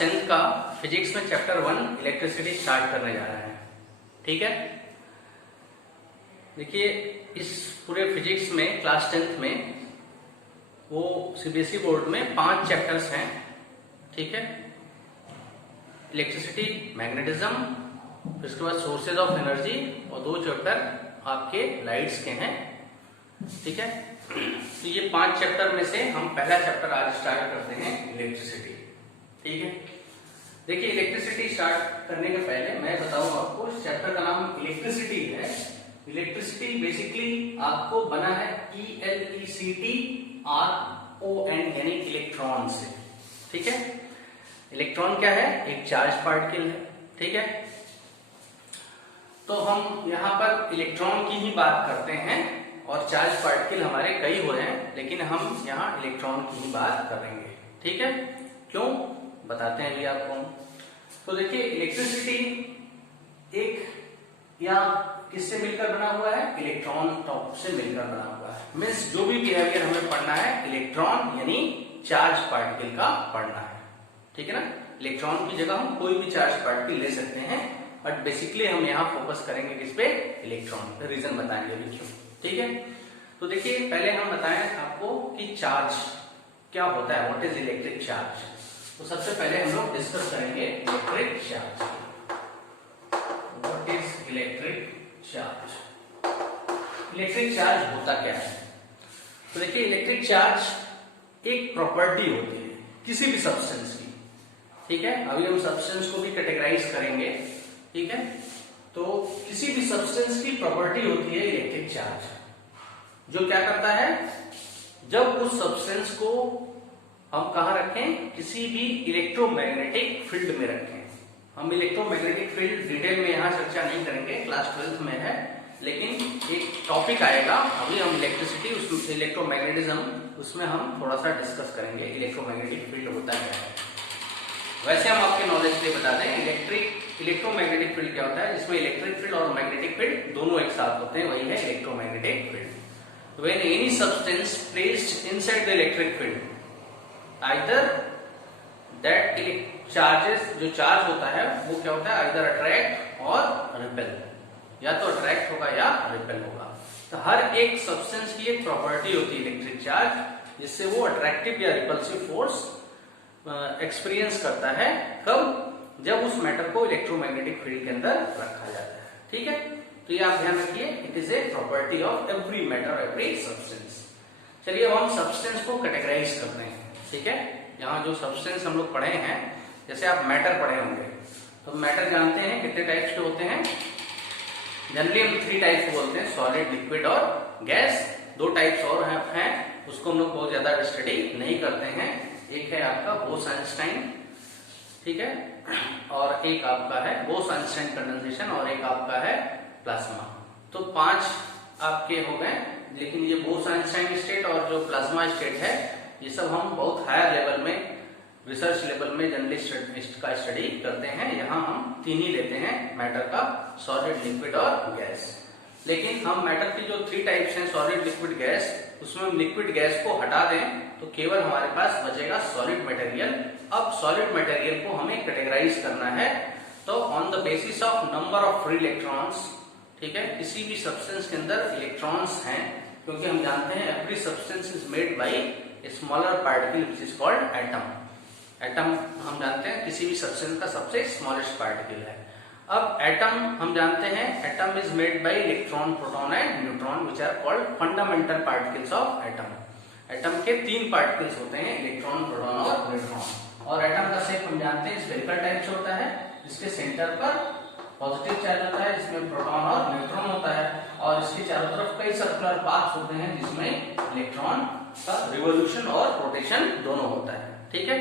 10th का physics में chapter 1 electricity start करने जा रहे हैं। ठीक है, देखिए इस पूरे फिजिक्स में क्लास 10th में वो सीबीएसई बोर्ड में 5 चैप्टर्स हैं। ठीक है, इलेक्ट्रिसिटी, मैग्नेटिज्म, फिर उसके बाद सोर्सेज ऑफ एनर्जी और 2 चैप्टर आपके लाइट्स के हैं। ठीक है, तो ये 5 चैप्टर में से हम पहला चैप्टर आज स्टार्ट करते हैं, इलेक्ट्रिसिटी। ठीक है, देखिए इलेक्ट्रिसिटी स्टार्ट करने के पहले मैं बताऊं आपको, इस चैप्टर का नाम इलेक्ट्रिसिटी है। इलेक्ट्रिसिटी बेसिकली आपको बना है ELECTRON यानी इलेक्ट्रॉन से। ठीक है, इलेक्ट्रॉन क्या है? एक चार्ज पार्टिकल है। ठीक है, तो हम यहाँ पर इलेक्ट्रॉन की ही बात करते हैं और चार्ज पार्टिकल हमारे कई हो हैं, लेकिन हम यहाँ इलेक्ट्रॉन की ही बात करेंगे। ठीक है, क्यों बताते हैं अभी आपको। तो देखिए इलेक्ट्रिसिटी एक या किससे मिलकर बना हुआ है? इलेक्ट्रॉन टॉप से मिलकर बना हुआ है। मीन्स जो भी बिहेवियर हमें पढ़ना है इलेक्ट्रॉन यानी चार्ज पार्टिकल का पढ़ना है। ठीक है ना, इलेक्ट्रॉन की जगह हम कोई भी चार्ज पार्टिकल ले सकते हैं, बट बेसिकली हम यहाँ फोकस करेंगे किस पे? इलेक्ट्रॉन। रीजन बताएंगे अभी क्यों। ठीक है, तो देखिए पहले हम बताएं आपको कि चार्ज क्या होता है, व्हाट इज इलेक्ट्रिक चार्ज। तो सबसे पहले हम लोग डिस्कस करेंगे electric charge. What is electric charge? Electric charge होता क्या है? तो देखिए इलेक्ट्रिक चार्ज एक प्रॉपर्टी होती है किसी भी सब्सटेंस की। ठीक है, अभी हम सब्सटेंस को भी कैटेगराइज करेंगे। ठीक है, तो किसी भी सब्सटेंस की प्रॉपर्टी होती है इलेक्ट्रिक चार्ज, जो क्या करता है, जब उस सब्सटेंस को हम कहां रखें? किसी भी इलेक्ट्रोमैग्नेटिक फील्ड में रखें। हम इलेक्ट्रोमैग्नेटिक फील्ड डिटेल में यहां चर्चा नहीं करेंगे, क्लास 12th में है, लेकिन एक टॉपिक आएगा अभी हम इलेक्ट्रिसिटी, उसमें इलेक्ट्रोमैग्नेटिज्म, उसमें हम थोड़ा सा डिस्कस करेंगे इलेक्ट्रोमैग्नेटिक फील्ड होता क्या है। वैसे हम आपके नॉलेज के लिए बता दें, इलेक्ट्रोमैग्नेटिक फील्ड क्या होता है, जिसमें इलेक्ट्रिक फील्ड और मैग्नेटिक फील्ड दोनों एक साथ होते हैं, वही है electromagnetic field. When any substance placed inside the electric field, either that charges, जो चार्ज होता है वो क्या होता है, either attract और repel, या तो अट्रैक्ट होगा या रिपेल होगा। तो हर एक सब्सटेंस की एक प्रॉपर्टी होती है इलेक्ट्रिक चार्ज, जिससे वो अट्रैक्टिव या रिपल्सिव फोर्स एक्सपीरियंस करता है। कब? जब उस मैटर को इलेक्ट्रोमैग्नेटिक फील्ड के अंदर रखा जाता है। ठीक है, तो ये आप ध्यान रखिए, it is a property of every matter, every substance. चलिए अब हम सब्सटेंस को कैटेगराइज करते हैं। ठीक है, यहाँ जो सब्सटेंस हम लोग पढ़े हैं, जैसे आप मैटर पढ़े होंगे, तो मैटर जानते हैं कितने टाइप्स के होते हैं। जनरली हम 3 टाइप्स बोलते हैं, सॉलिड, लिक्विड और गैस। 2 टाइप्स और हैं, उसको हम लोग बहुत ज्यादा स्टडी नहीं करते हैं। एक है आपका बोस-आइंस्टाइन, ठीक है, और एक आपका है बोस-आइंस्टाइन कंडेंसेशन, और एक आपका है प्लाज्मा। तो 5 आपके हो गए, लेकिन ये बोस-आइंस्टाइन स्टेट और जो प्लाज्मा स्टेट है, ये सब हम बहुत हायर लेवल में, रिसर्च लेवल में जनरली का स्टडी करते हैं। यहाँ हम 3 ही लेते हैं मैटर का, सॉलिड, लिक्विड और गैस। लेकिन हम मैटर की जो 3 टाइप्स हैं, सॉलिड, लिक्विड, गैस, उसमें हम लिक्विड गैस को हटा दें तो केवल हमारे पास बचेगा सॉलिड मटेरियल। अब सॉलिड मटेरियल को हमें कैटेगराइज करना है, तो on the basis of number of free electrons. ठीक है, किसी भी सब्सटेंस के अंदर इलेक्ट्रॉन्स हैं, क्योंकि हम जानते हैं every substance is made bye a smaller particle which is called atom. Atom हम जानते हैं किसी भी सब्सटेंस का सबसे स्मॉलेस्ट पार्टिकल है। अब एटम हम जानते हैं, atom is made by electron, proton and neutron which are called fundamental particles of atom. Atom के 3 पार्टिकल्स होते हैं, इलेक्ट्रॉन, प्रोटॉन और न्यूट्रॉन। और एटम का शेप हम जानते हैं स्फेरिकल टाइप से होता है, जिसके सेंटर पर पॉजिटिव चार्ज होता है, जिसमें प्रोटॉन और न्यूट्रॉन होता है, और इसके चारों तरफ कई सर्कुलर पाथ्स होते हैं, जिसमें इलेक्ट्रॉन का रिवोल्यूशन और रोटेशन दोनों होता है। ठीक है,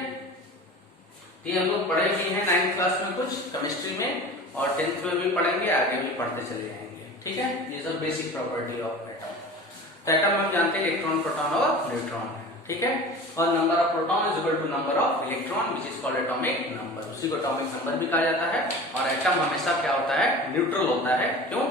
ये हम लोग पढ़े भी हैं 9th क्लास में कुछ केमिस्ट्री में, और 10th में भी पढ़ेंगे, आगे भी पढ़ते चले जाएंगे। ठीक है, ये सब बेसिक प्रॉपर्टी ऑफ एटम। तो एटम हम जानते हैं इलेक्ट्रॉन, प्रोटॉन और न्यूट्रॉन है। ठीक है, और number of proton is equal to number of electron which is called atomic number, उसी को एटॉमिक नंबर भी कहा जाता है। और एटम हमेशा क्या होता है? न्यूट्रल होता है। क्यों?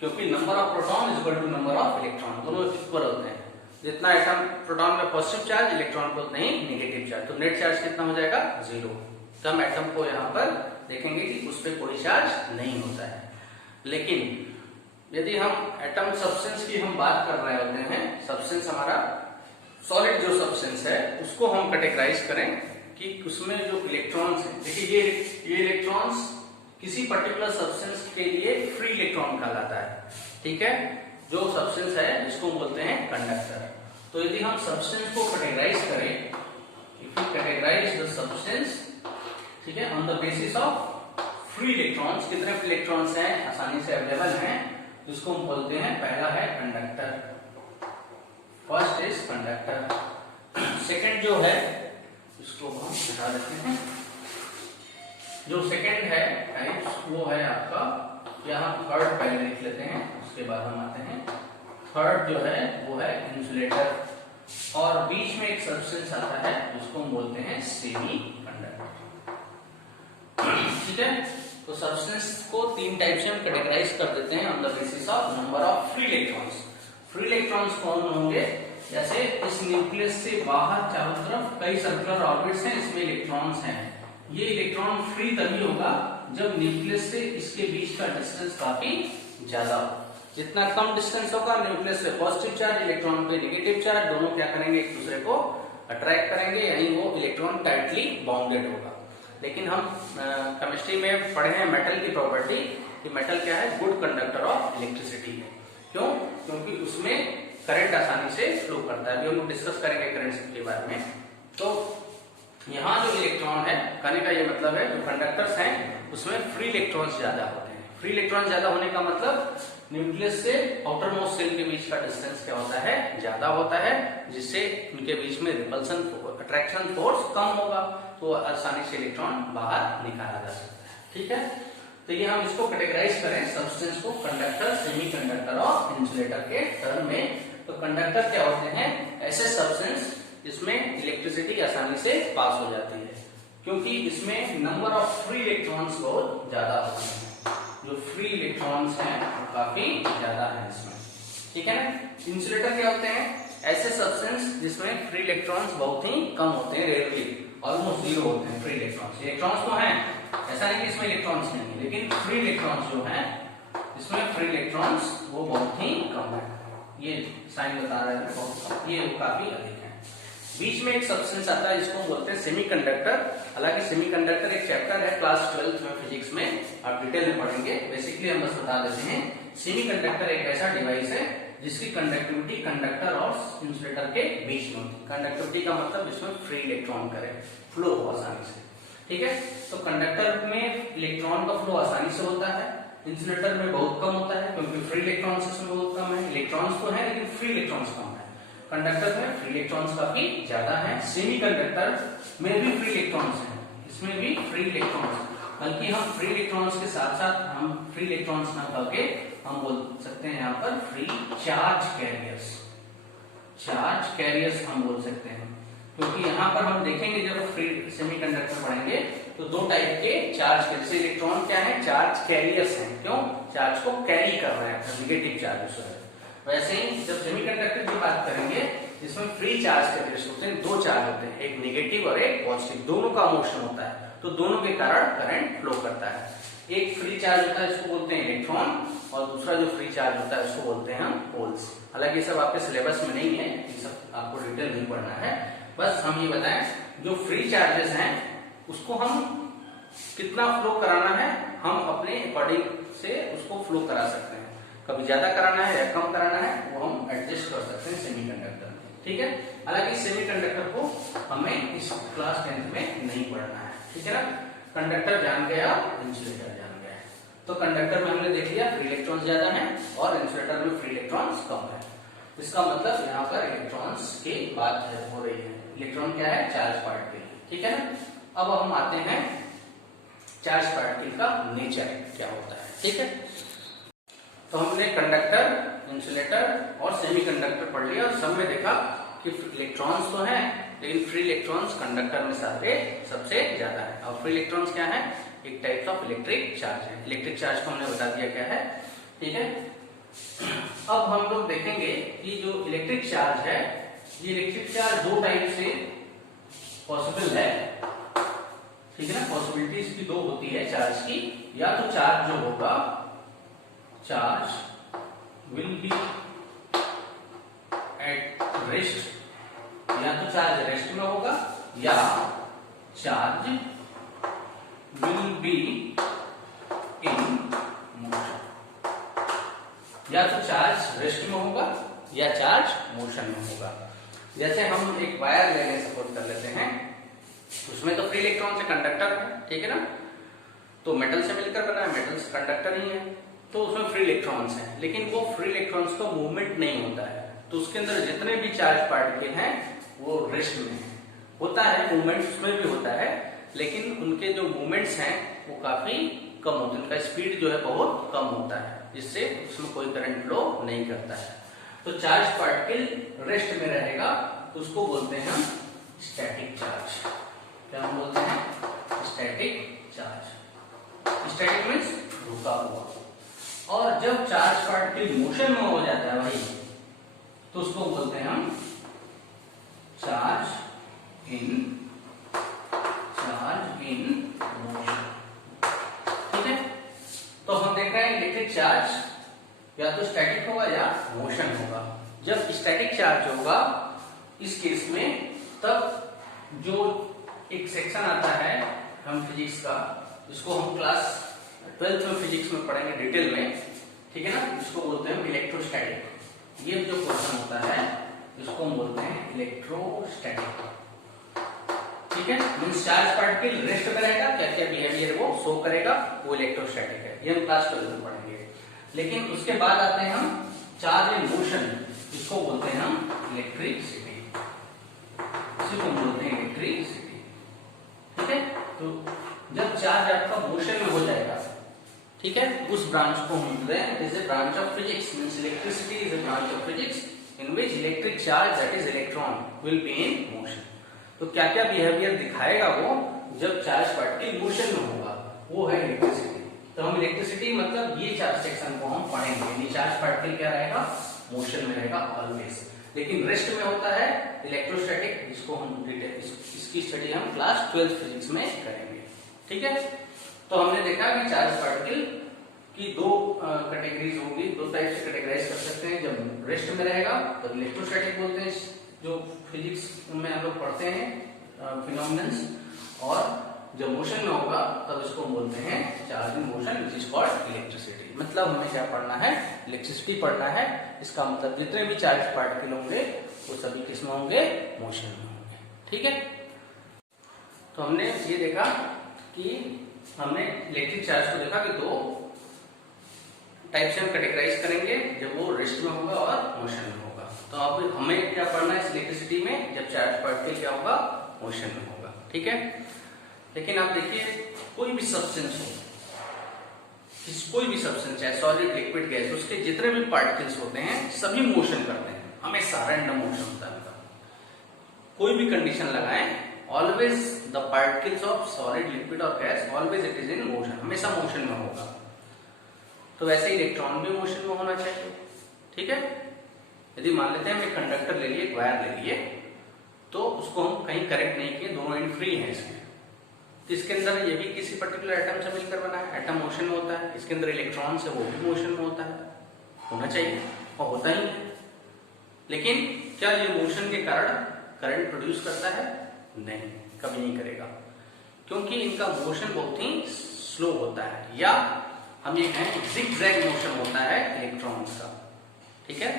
क्योंकि number of proton is equal to number of electron, दोनों इक्वल होते हैं। जितना एटम प्रोटॉन में पॉजिटिव चार्ज, इलेक्ट्रॉन पे उतना ही नेगेटिव चार्ज, तो नेट चार्ज कितना हो जाएगा? 0। तो हम एटम को यहाँ पर देखेंगे कि उस पर कोई चार्ज नहीं होता है। लेकिन यदि हम एटम सब्सटेंस की हम बात कर रहे होते हैं, सब्सटेंस हमारा सॉलिड जो सब्सटेंस है उसको हम कैटेगराइज करें कि उसमें जो इलेक्ट्रॉन्स हैं, देखिए ये इलेक्ट्रॉन्स किसी पर्टिकुलर सब्सटेंस के लिए फ्री इलेक्ट्रॉन कहलाता है, ठीक है, जो सब्सटेंस है जिसको बोलते हैं कंडक्टर। तो यदि हम सब्सटेंस को कैटेगराइज करें, if you categorise the substance, ठीक है, on the basis of free electrons, कितने फ्री इलेक्ट्रॉन्स हैं आसानी से अवेलेबल हैं, जिसको हम बोलते हैं, पहला है conductor, first is conductor. Second जो है इसको हम हटा देते हैं, जो सेकंड है टाइप्स वो है आपका, यहाँ थर्ड पहले लिख लेते हैं, उसके बाद हम आते हैं थर्ड जो है वो है इंसुलेटर, और बीच में एक सब्सटेंस आता है जिसको हम बोलते हैं सेमी कंडक्टर, ठीक है। तो सब्सटेंस को तीन टाइप से हम कैटेगराइज कर देते हैं on the basis of number of free electrons. Free electrons कौन होंगे, जैसे इस न्यूक्लियस से बाहर चारों तरफ कई सर्कुलर ऑर्बिट्स हैं, इसमें इलेक्ट्रॉन्स हैं, ये इलेक्ट्रॉन फ्री तभी होगा जब न्यूक्लियस से इसके बीच का डिस्टेंस काफी ज्यादा हो। जितना कम डिस्टेंस होगा न्यूक्लियस से पॉजिटिव चार्ज, इलेक्ट्रॉन पे नेगेटिव चार्ज, दोनों क्या करेंगे, एक दूसरे को अट्रैक्ट करेंगे, यानी वो इलेक्ट्रॉन टाइटली बाउंडेड होगा। लेकिन हम केमिस्ट्री में पढ़े हैं मेटल की प्रॉपर्टी, कि मेटल क्या है, गुड कंडक्टर ऑफ इलेक्ट्रिसिटी है। क्यों? क्योंकि उसमें करंट आसानी से फ्लो करता है, अभी हम लोग डिस्कस करेंगे करंट के बारे में। तो यहाँ जो इलेक्ट्रॉन है, कहने का ये मतलब है जो कंडक्टर्स हैं उसमें फ्री इलेक्ट्रॉन्स ज्यादा होते हैं। फ्री इलेक्ट्रॉन ज्यादा होने का मतलब न्यूक्लियस से आउटर मोस्ट सेल के बीच का डिस्टेंस क्या होता है, ज्यादा होता है, जिससे उनके बीच में रिपल्सन अट्रैक्शन फोर्स कम होगा, तो आसानी से इलेक्ट्रॉन बाहर निकाला जा सकता है, ठीक है। तो ये हम इसको कैटेगराइज करें सब्सटेंस को कंडक्टर, सेमी कंडक्टर और इंसुलेटर के टर्म में। तो कंडक्टर क्या होते हैं, ऐसे सब्सटेंस जिसमें इलेक्ट्रिसिटी आसानी से पास हो जाती है, क्योंकि इसमें नंबर ऑफ फ्री इलेक्ट्रॉन्स बहुत ज्यादा होते हैं, जो फ्री इलेक्ट्रॉन्स हैं वो काफी ज्यादा है इसमें, ठीक है ना। इंसुलेटर क्या होते हैं, ऐसे सब्सटेंस जिसमें फ्री इलेक्ट्रॉन्स बहुत ही कम होते हैं, रेयरली ऑलमोस्ट जीरो होते हैं फ्री इलेक्ट्रॉन्स। इलेक्ट्रॉन्स तो हैं, ऐसा नहीं कि इसमें इलेक्ट्रॉन्स नहीं है, लेकिन फ्री इलेक्ट्रॉन्स जो हैं इसमें फ्री इलेक्ट्रॉन्स वो बहुत ही कम है, ये साइन बता रहा है बहुत कम, ये काफी अधिक है। बीच में एक सब्सटेंस आता है जिसको हम बोलते हैं सेमीकंडक्टर। हालांकि सेमीकंडक्टर एक चैप्टर है क्लास 12th में फिजिक्स में, आप डिटेल में पढ़ेंगे, बेसिकली हम बस बता देते हैं। सेमीकंडक्टर एक ऐसा डिवाइस है जिसकी कंडक्टिविटी कंडक्टर और इंसुलेटर के बीच में होती है। कंडक्टिविटी का मतलब जिसमें फ्री इलेक्ट्रॉन करे, फ्लो हो आसानी से, ठीक है। तो कंडक्टर में इलेक्ट्रॉन का फ्लो आसानी से होता है, इंसुलेटर में बहुत कम होता है, क्योंकि फ्री इलेक्ट्रॉन्स इसमें बहुत कम है। इलेक्ट्रॉन्स तो है लेकिन फ्री इलेक्ट्रॉन्स कम है। कंडक्टर में फ्री इलेक्ट्रॉन्स काफी ज्यादा है। सेमीकंडक्टर में भी फ्री इलेक्ट्रॉन्स हैं, इसमें भी फ्री इलेक्ट्रॉन्स, बल्कि हम फ्री इलेक्ट्रॉन्स के साथ साथ हम फ्री इलेक्ट्रॉन्स ना करके हम बोल सकते हैं यहाँ पर free charge carriers, charge carriers हम बोल सकते हैं, क्योंकि यहाँ पर हम देखेंगे जब फ्री सेमीकंडक्टर पढ़ेंगे तो दो टाइप के चार्ज के, जैसे इलेक्ट्रॉन क्या है, चार्ज कैरियर्स हैं, क्यों, चार्ज को कैरी कर रहे हैं, नेगेटिव चार्ज है। वैसे ही जब सेमीकंडक्टर की बात करेंगे, इसमें फ्री चार्ज कैरियर्स होते हैं, दो चार्ज होते हैं, एक नेगेटिव और एक पॉजिटिव, दोनों का मोशन होता है, तो दोनों के कारण करंट फ्लो करता है। एक फ्री चार्ज होता है इसको बोलते हैं इलेक्ट्रॉन, और दूसरा जो फ्री चार्ज होता है उसको बोलते हैं हम होल्स। हालांकि ये सब आपके सिलेबस में नहीं है, ये सब आपको डिटेल नहीं पढ़ना है, बस हम ये बताएं जो फ्री चार्जेस हैं उसको हम कितना फ्लो कराना है, हम अपने अकॉर्डिंग से उसको फ्लो करा सकते हैं। कभी ज्यादा कराना है या कम कराना है वो हम एडजस्ट कर सकते हैं सेमीकंडक्टर में, ठीक है। हालांकि सेमीकंडक्टर को हमें इस क्लास 10th में नहीं पढ़ना है, ठीक है ना। कंडक्टर जान गया, इंसुलेटर जान गया। तो कंडक्टर में हमने देख लिया फ्री इलेक्ट्रॉन्स ज्यादा है और इंसुलेटर में फ्री इलेक्ट्रॉन्स कम है। इसका मतलब यहाँ पर इलेक्ट्रॉन्स की बात हो रही है। इलेक्ट्रॉन क्या है, चार्ज पार्टिकल, ठीक है ना। अब हम आते हैं चार्ज पार्टिकल का नेचर क्या होता है, ठीक है। तो हमने कंडक्टर, इंसुलेटर और सेमीकंडक्टर पढ़ लिया और सब में देखा कि इलेक्ट्रॉन्स तो हैं लेकिन फ्री इलेक्ट्रॉन्स कंडक्टर में सबसे ज्यादा है। और फ्री इलेक्ट्रॉन्स क्या है, एक टाइप ऑफ इलेक्ट्रिक चार्ज है। इलेक्ट्रिक चार्ज को हमने बता दिया क्या है, ठीक है। अब हम लोग देखेंगे कि जो इलेक्ट्रिक चार्ज है, ये इलेक्ट्रिक चार्ज दो टाइप से पॉसिबल है। ठीक है ना, पॉसिबिलिटीज की दो होती है चार्ज की, या तो चार्ज जो होगा, charge will be at rest, या तो चार्ज रेस्ट में होगा, या charge will be in motion, या तो चार्ज रेस्ट में होगा या चार्ज मोशन में होगा। जैसे हम एक वायर लेने सपोज कर लेते हैं, उसमें तो फ्री इलेक्ट्रॉन से कंडक्टर है, ठीक है ना, तो मेटल से मिलकर बना है, मेटल से कंडक्टर ही है, तो उसमें फ्री इलेक्ट्रॉन्स हैं, लेकिन वो फ्री इलेक्ट्रॉन्स का मूवमेंट नहीं होता है, तो उसके अंदर जितने भी चार्ज पार्टिकल हैं वो रेस्ट में है। होता है मूवमेंट उसमें भी होता है, लेकिन उनके जो मूवमेंट्स हैं वो काफी कम होते हैं, उनका स्पीड जो है बहुत कम होता है, जिससे उसमें कोई करंट फ्लो नहीं करता है। तो चार्ज पार्टिकल रेस्ट में रहेगा, तो उसको बोलते हैं हम स्टैटिक चार्ज। क्या हम बोलते हैं? Static charge. स्टैटिक मीन्स रुका हुआ। और जब चार्ज पार्टिकल मोशन में हो जाता है भाई, तो उसको बोलते हैं हम चार्ज इन मोशन। ठीक है, तो हम देख रहे हैं इलेक्ट्रिक चार्ज या तो स्टैटिक होगा या मोशन होगा। जब स्टैटिक चार्ज होगा इस केस में, तब जो एक सेक्शन आता है हम फिजिक्स का, जिसको हम क्लास 12th में फिजिक्स में पढ़ेंगे डिटेल में, ठीक है ना, इसको बोलते हैं इलेक्ट्रोस्टैटिक। ये जो क्वेश्चन होता है इसको हम बोलते हैं इलेक्ट्रोस्टैटिक। ठीक है, मींस चार्ज पार्टिकल रेस्ट में रहेगा, क्या क्या बिहेवियर वो शो करेगा, वो इलेक्ट्रोस्टैटिक है। ये हम क्लास 12 में पढ़ेंगे। लेकिन उसके बाद आते हैं हम चार्ज इन मोशन, इसको बोलते हैं हम इलेक्ट्रिसिटी। इसी को बोलते हैं इलेक्ट्रिसिटी। ठीक है, तो जब चार्ज आपका मोशन में हो जाएगा, ठीक है, उस ब्रांच को हम बोलते हैं is a branch of physics, means electricity is a branch of physics in which electric charge that is electron will be in motion. तो क्या क्या बिहेवियर दिखाएगा वो जब चार्ज पार्टिकल मोशन में होगा, वो है इलेक्ट्रिसिटी। तो हम इलेक्ट्रिसिटी मतलब ये चार्ज सेक्शन को हम पढ़ेंगे, यानी चार्ज पार्टिकल क्या रहेगा, मोशन में रहेगा ऑलवेज। लेकिन रेस्ट में होता है इलेक्ट्रोस्टैटिक, जिसको हम डिटेल इसकी स्टडी हम क्लास 12th फिजिक्स में करेंगे। ठीक है, तो हमने देखा कि चार्ज पार्टिकल की दो कैटेगरीज होंगी, दो टाइप से कैटेगराइज कर सकते हैं। जब रेस्ट में रहेगा तो इलेक्ट्रोस्टैटिक बोलते हैं, जो फिजिक्स में हम लोग पढ़ते हैं फिनोमिनन्स, और जब मोशन में होगा तब इसको बोलते हैं charge in motion which is called electricity. मतलब हमें क्या पढ़ना है, इलेक्ट्रिसिटी पढ़ना है। इसका मतलब जितने भी चार्ज पार्टिकल होंगे वो सभी किस में होंगे, मोशन में होंगे। ठीक है, तो हमने ये देखा कि हमने इलेक्ट्रिक चार्ज को देखा कि दो टाइप से हम कैटेगराइज करेंगे, जब वो रेस्ट में होगा और मोशन में होगा। तो अब हमें क्या पढ़ना है इस इलेक्ट्रिसिटी में, जब चार्ज पार्टिकल क्या होगा, मोशन में होगा। ठीक है, लेकिन आप देखिए कोई भी सब्सटेंस हो, कोई भी सब्सटेंस चाहे सॉलिड लिक्विड गैस, उसके जितने भी पार्टिकल्स होते हैं सभी मोशन करते हैं, हमेशा रैंडम मोशन होता है उनका। कोई भी कंडीशन लगाएं, always the particles of solid liquid और gas always it is in motion, हमेशा मोशन में होगा। तो वैसे इलेक्ट्रॉन भी मोशन में होना चाहिए। ठीक है, यदि मान लेते हैं हम एक कंडक्टर ले लिए, एक वायर ले लिए, तो उसको हम कहीं कनेक्ट नहीं किए, दोनों एंड फ्री है इसके, तो इसके अंदर ये भी किसी पर्टिकुलर एटम से मिलकर बना है, एटम मोशन में होता है, इसके अंदर इलेक्ट्रॉन्स है वो भी मोशन में होता है, होना चाहिए और होता ही है। लेकिन क्या ये मोशन के कारण करंट प्रोड्यूस करता है? नहीं, कभी नहीं करेगा, क्योंकि इनका मोशन बहुत ही स्लो होता है, या हम ये कहें जिगजैग मोशन होता है इलेक्ट्रॉन्स का। ठीक है,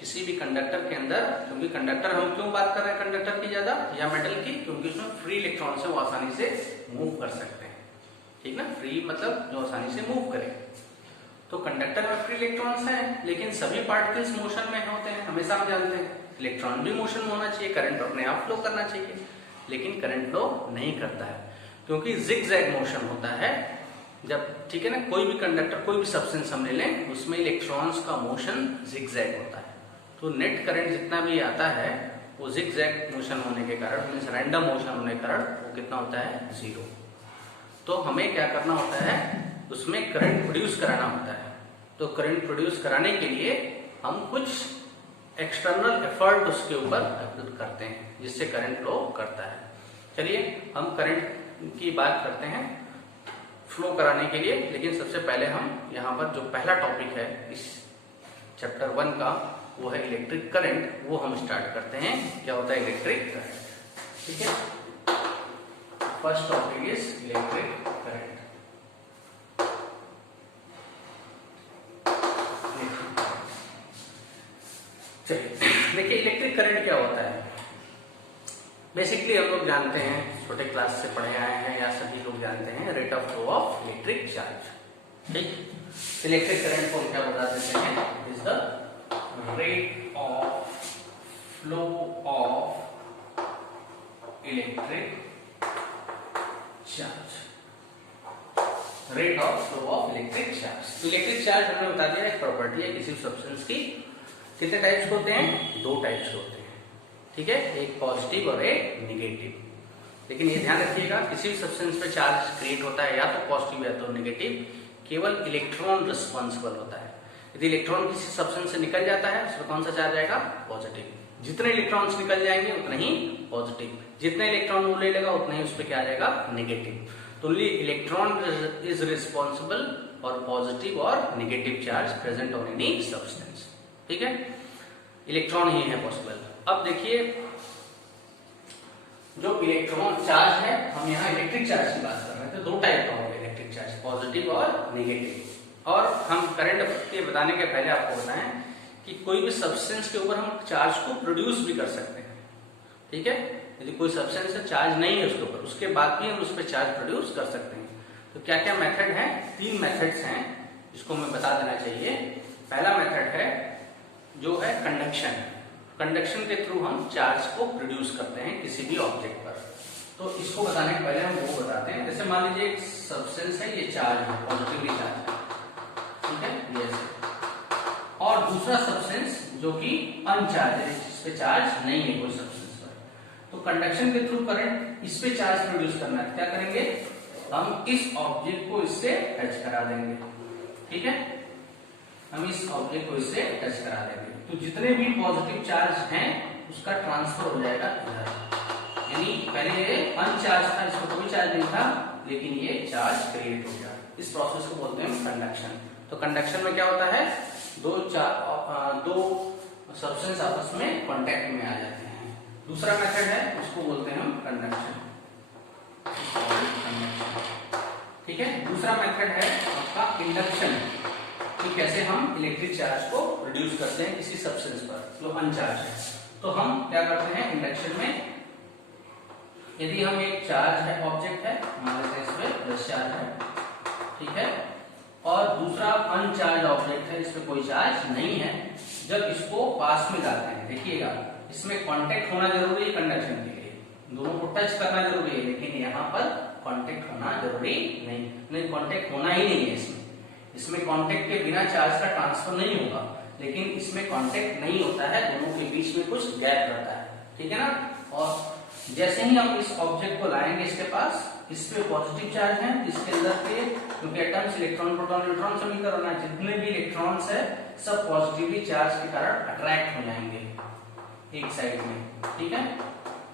किसी भी कंडक्टर के अंदर, क्योंकि कंडक्टर हम क्यों बात कर रहे हैं कंडक्टर की ज्यादा या मेटल की, क्योंकि उसमें फ्री इलेक्ट्रॉन से वो आसानी से मूव कर सकते हैं। ठीक ना, फ्री मतलब जो आसानी से मूव करे। तो कंडक्टर में फ्री इलेक्ट्रॉन्स हैं, लेकिन सभी पार्टिकल्स मोशन में होते हैं, हमेशा हम जानते हैं। इलेक्ट्रॉन भी मोशन में होना चाहिए, करंट अपने आप फ्लो करना चाहिए, लेकिन करंट फ्लो नहीं करता है, क्योंकि जिगजैग मोशन होता है जब, ठीक है ना, कोई भी कंडक्टर, कोई भी सब्सटेंस हम ले लें, उसमें इलेक्ट्रॉन्स का मोशन जिगजैग होता है। तो नेट करंट जितना भी आता है वो जिगजैग मोशन होने के कारण, मींस रैंडम मोशन होने के कारण वो कितना होता है, 0। तो हमें क्या करना होता है, उसमें करंट प्रोड्यूस कराना होता है। तो करंट प्रोड्यूस कराने के लिए हम कुछ एक्सटर्नल एफर्ट उसके ऊपर करते हैं, जिससे करंट फ्लो करता है। चलिए हम करंट की बात करते हैं फ्लो कराने के लिए, लेकिन सबसे पहले हम यहाँ पर जो पहला टॉपिक है इस चैप्टर 1 का वो है इलेक्ट्रिक करंट, वो हम स्टार्ट करते हैं। क्या होता है इलेक्ट्रिक करंट, ठीक है। First topic is electric current. चलिए देखिए इलेक्ट्रिक करंट क्या होता है। बेसिकली हम लोग जानते हैं, छोटे क्लास से पढ़े आए हैं या सभी लोग जानते हैं, rate of flow of electric charge, ठीक। इलेक्ट्रिक करंट को हम क्या बता देते हैं, is the rate of flow of electric charge, rate of flow of electric charge. Electric charge हमने बता दिया एक प्रॉपर्टी है किसी सब्सटेंस की। कितने टाइप्स के होते हैं, 2 टाइप्स के होते हैं, ठीक है, एक पॉजिटिव और एक निगेटिव। लेकिन ये ध्यान रखिएगा किसी भी सब्सटेंस पे चार्ज क्रिएट होता है या तो पॉजिटिव या तो निगेटिव, केवल इलेक्ट्रॉन रिस्पॉन्सिबल होता है। यदि इलेक्ट्रॉन किसी सब्सटेंस से निकल जाता है उसमें कौन सा चार्ज आएगा, पॉजिटिव। जितने इलेक्ट्रॉन्स निकल जाएंगे उतने ही पॉजिटिव, जितने इलेक्ट्रॉन वो ले लेगा उतना ही उस पर क्या आ जाएगा, निगेटिव। तो ओनली इलेक्ट्रॉन इज रिस्पॉन्सिबल और पॉजिटिव और negative charge present on any substance, ठीक है। इलेक्ट्रॉन ही है पॉसिबल। अब देखिए जो इलेक्ट्रॉन चार्ज है, हम यहाँ इलेक्ट्रिक चार्ज की बात कर रहे थे, 2 टाइप का होगा इलेक्ट्रिक चार्ज, पॉजिटिव और निगेटिव। और हम करंट के बताने के पहले आपको बताएं कि कोई भी सब्सटेंस के ऊपर हम चार्ज को प्रोड्यूस भी कर सकते हैं, ठीक है। यदि कोई सब्सटेंस है चार्ज नहीं है उसके ऊपर, उसके बाद भी हम उस पर चार्ज प्रोड्यूस कर सकते हैं। तो क्या क्या मेथड है, 3 मेथड्स हैं जिसको हमें बता देना चाहिए। पहला मेथड है जो है कंडक्शन। कंडक्शन के थ्रू हम चार्ज को प्रोड्यूस करते हैं किसी भी ऑब्जेक्ट पर। तो इसको बताने के पहले हम वो बताते हैं, जैसे मान लीजिए एक सब्सटेंस है, ये चार्ज है, पॉजिटिवली चार्ज है, ठीक है, ये ऐसे। और दूसरा सब्सटेंस जो कि अनचार्ज है, जिस पे चार्ज नहीं है कोई सब्सटेंस पर, तो कंडक्शन के थ्रू करंट इस पे चार्ज प्रोड्यूस करना है। क्या करेंगे, हम इस ऑब्जेक्ट को इससे टच करा देंगे, ठीक है, हम इस ऑब्जेक्ट को इससे टच करा देंगे। तो जितने भी पॉजिटिव चार्ज हैं उसका ट्रांसफर हो जाएगा इधर, यानी पहले ये अनचार्ज था, इसमें कोई चार्ज नहीं था, लेकिन ये चार्ज क्रिएट हो गया। इस प्रोसेस को बोलते हैं कंडक्शन। तो कंडक्शन में क्या होता है, दो सब्सटेंस आपस में कांटेक्ट में आ जाते हैं। दूसरा मेथड है उसको बोलते हैं हम कंडक्शन, ठीक है। दूसरा मेथड है आपका इंडक्शन, कि कैसे हम इलेक्ट्रिक चार्ज को प्रोड्यूस करते हैं किसी सब्सटेंस पर जो अनचार्ज है। तो हम क्या करते हैं इंडक्शन में, यदि हम एक चार्ज है, ऑब्जेक्ट है, मान लेते हैं इसमें प्लस चार्ज है, ठीक है, और दूसरा अनचार्ज ऑब्जेक्ट है, इसमें कोई चार्ज नहीं है। जब इसको पास में लाते हैं, देखिएगा इसमें कांटेक्ट होना जरूरी है कंडक्शन के लिए, दोनों को टच करना जरूरी है, लेकिन यहाँ पर कांटेक्ट होना जरूरी नहीं, कांटेक्ट होना ही नहीं है। इसमें कांटेक्ट के बिना चार्ज का ट्रांसफर नहीं होगा, लेकिन इसमें कांटेक्ट नहीं होता है, दोनों के बीच में कुछ गैप रहता है, ठीक है ना। और जैसे ही हम इस ऑब्जेक्ट को लाएंगे इसके पास, इस पे पॉजिटिव चार्ज है, इसके अंदर के क्योंकि एटम्स इलेक्ट्रॉन प्रोटॉन न्यूट्रॉन से मिलकर बना है, जितने भी इलेक्ट्रॉन्स है सब पॉजिटिवली चार्ज के कारण अट्रैक्ट हो जाएंगे एक साइड में, ठीक है।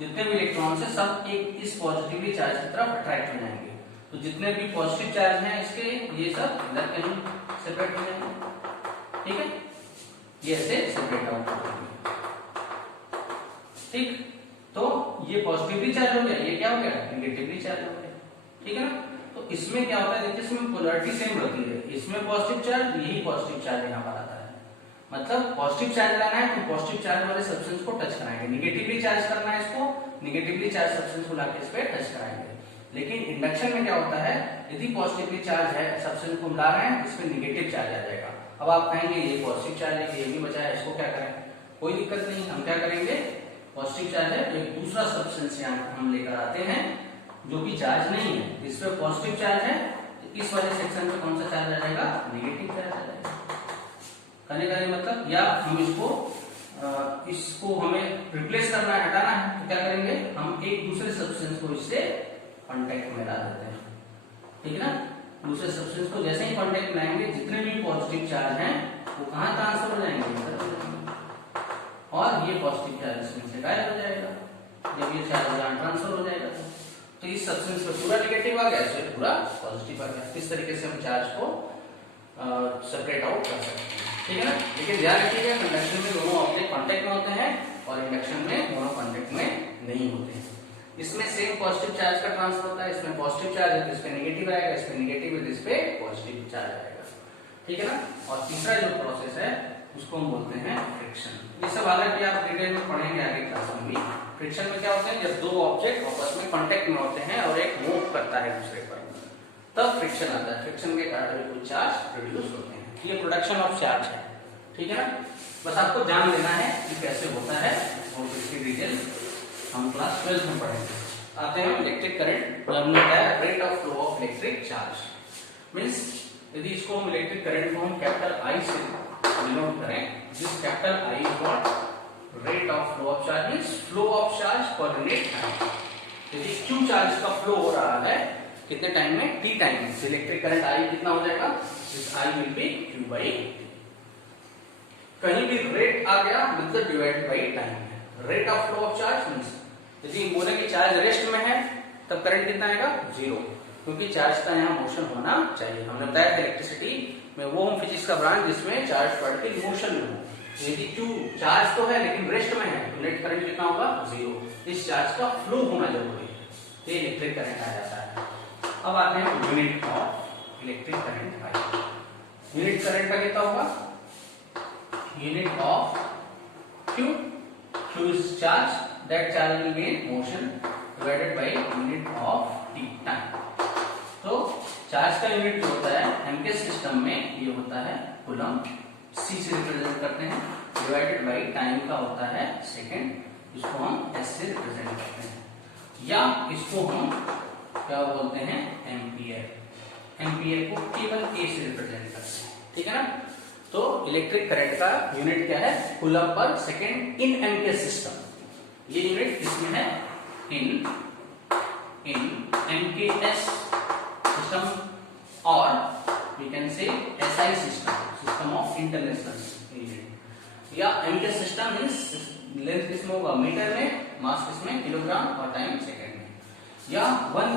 जितने भी इलेक्ट्रॉन्स है सब एक इस पॉजिटिवली चार्ज की तरफ अट्रैक्ट हो जाएंगे। तो जितने भी पॉजिटिव चार्ज हैं इसके, ये सब इधर कहीं सेपरेट हो जाएंगे, ठीक है, ये ऐसे सेपरेट आउट हो जाएंगे, ठीक। तो ये पॉजिटिवली चार्ज हो गया, ये क्या हो गया, निगेटिवली चार्ज हो गया, ठीक है ना। तो इसमें क्या होता है, देखिए इसमें पोलैरिटी सेम रहती है, इसमें पॉजिटिव चार्ज, यही पॉजिटिव चार्ज यहाँ पर आता है। मतलब पॉजिटिव चार्ज लाना है तो पॉजिटिव चार्ज वाले सब्सटेंस को टच कराएंगे, निगेटिवली चार्ज करना है इसको, निगेटिवली चार्ज सब्सटेंस को लाके इस पे टच कराएंगे। लेकिन इंडक्शन में क्या होता है, यदि पॉजिटिवली चार्ज है सब्सटेंस को मिला रहे हैं, इसमें निगेटिव चार्ज आ जाएगा। अब आप कहेंगे ये पॉजिटिव चार्ज है, ये भी बचा है, इसको क्या करें, कोई दिक्कत नहीं, हम क्या करेंगे, पॉजिटिव चार्ज है तो एक दूसरा सब्सटेंस यहाँ हम लेकर आते हैं जो कि चार्ज नहीं है, इस पे पॉजिटिव चार्ज है, तो इस वाले सेक्शन पे कौन सा चार्ज आ जाएगा, निगेटिव चार्ज आ जाएगा। करें मतलब, या हम इसको हमें रिप्लेस करना है, हटाना है, तो क्या करेंगे, हम एक दूसरे सब्सटेंस को इससे कांटेक्ट में ला देते हैं, ठीक है ना। दूसरे सब्सटेंस को जैसे ही कांटेक्ट में लाएंगे, जितने भी पॉजिटिव चार्ज हैं वो कहाँ ट्रांसफर हो जाएंगे, और ये पॉजिटिव चार्ज इसमें से गायब हो जाएगा। जब ये चार्ज यहाँ ट्रांसफर हो जाएगा तो इस सब्सटेंस में पूरा नेगेटिव आ गया, इसमें पूरा पॉजिटिव आ गया। इस तरीके से हम चार्ज को सेपरेट आउट कर सकते हैं, ठीक है ना। लेकिन ध्यान रखिएगा कंडक्शन में दोनों ऑब्जेक्ट कांटेक्ट में होते हैं और इंडक्शन में दोनों कांटेक्ट में नहीं होते हैं। इसमें सेम पॉजिटिव चार्ज का ट्रांसफर होता है, इसमें पॉजिटिव चार्ज है तो इस पे नेगेटिव आएगा, इसमें नेगेटिव है तो इस पे पॉजिटिव चार्ज आएगा, ठीक है ना। और तीसरा जो प्रोसेस है उसको हम बोलते हैं फ्रिक्शन। ये सब हालांकि आप डिटेल में पढ़ेंगे आगे क्लास में भी। फ्रिक्शन में क्या होता है, जब दो ऑब्जेक्ट आपस में कांटेक्ट में होते हैं और एक मूव करता है दूसरे पर, तब फ्रिक्शन आता है। फ्रिक्शन के कारण कुछ चार्ज प्रोड्यूस होते हैं, ये प्रोडक्शन ऑफ चार्ज है, ठीक है ना। बस आपको जान लेना है कि कैसे होता है और इसकी डिटेल हम क्लास 12 में पढ़ेंगे। आते हैं इलेक्ट्रिक करंट। हमने बताया rate of flow of electric charge means यदि इसको हम इलेक्ट्रिक करंट को हम कैपिटल आई से डिनोट करें, जिस capital I is what rate of flow of charge means flow of charge per unit time. यदि q चार्ज का फ्लो हो रहा है कितने टाइम में, t टाइम में, इलेक्ट्रिक करंट I कितना हो जाएगा, this I will be q by t। कहीं भी रेट आ गया मतलब divide by time. Rate of flow of charge means यदि बोले कि चार्ज रेस्ट में है तब करंट कितना आएगा, 0, क्योंकि चार्ज का यहाँ मोशन होना चाहिए। हमने बताया था इलेक्ट्रिसिटी में वो हम फिजिक्स का ब्रांच जिसमें चार्ज पार्टिकल मोशन में हो। यदि q चार्ज तो है लेकिन रेस्ट में है तो नेट करंट कितना होगा, 0। इस चार्ज का फ्लो होना जरूरी है, तो ये इलेक्ट्रिक करंट आ जाता है। अब आते हैं यूनिट ऑफ इलेक्ट्रिक करंट का। यूनिट करंट का कितना होगा, unit of q is charge, that charge will be in motion divided by unit of t time. तो चार्ज का यूनिट जो होता है m के सिस्टम में ये होता है कूलम, c से रिप्रेजेंट करते हैं, डिवाइडेड बाय टाइम का होता है सेकंड, इसको हम s से रिप्रेजेंट करते हैं, या इसको हम क्या बोलते हैं, एम्पियर। एम्पियर को केवल a से रिप्रेजेंट करते हैं, ठीक है ना। तो इलेक्ट्रिक करंट का यूनिट क्या है, coulomb per second in m k system. ये यूनिट किसमें है, in m k s system, और we can say SI system, system of international unit. या m k system means length किसमें होगा, मीटर में, मास किसमें, किलोग्राम, और टाइम सेकंड में। या 1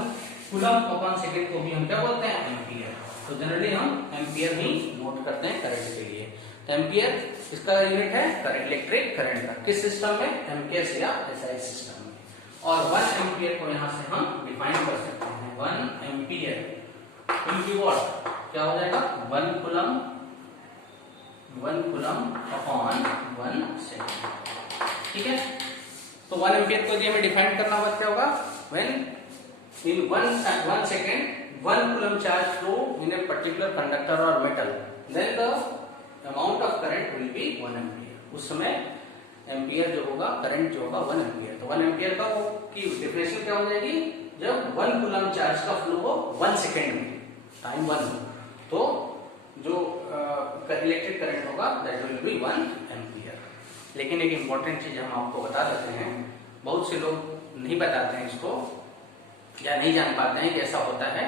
कूलम अपॉन सेकंड को भी हम क्या बोलते हैं, एम्पियर। तो जनरली हम एम्पियर ही नोट करते हैं करंट के लिए। तो एम्पियर इसका यूनिट है करंट, इलेक्ट्रिक करंट का, किस सिस्टम में, एमकेएस या SI सिस्टम में। और 1 एम्पियर को यहां से हम डिफाइन कर सकते हैं, 1 एम्पियर इनटू व्हाट, क्या हो जाएगा, 1 कूलम अपॉन 1 सेकंड, ठीक है। तो 1 एम्पियर को यदि हमें डिफाइन करना होगा क्या होगा, when in 1 second 1 coulomb charge flow in a particular conductor और metal, then the amount of current will be 1 ampere. उस समय एम्पियर जो होगा, करंट जो होगा 1 एम्पियर। तो 1 एम्पियर का की डेफिनेशन क्या हो जाएगी, जब 1 कूलम चार्ज का फ्लो हो 1 सेकंड में, टाइम 1 हो, तो जो इलेक्ट्रिक करंट होगा दैट विल बी 1 एम्पियर। लेकिन एक इंपॉर्टेंट चीज हम आपको बता देते हैं, बहुत से लोग नहीं बताते हैं इसको या नहीं जान पाते हैं कि ऐसा होता है,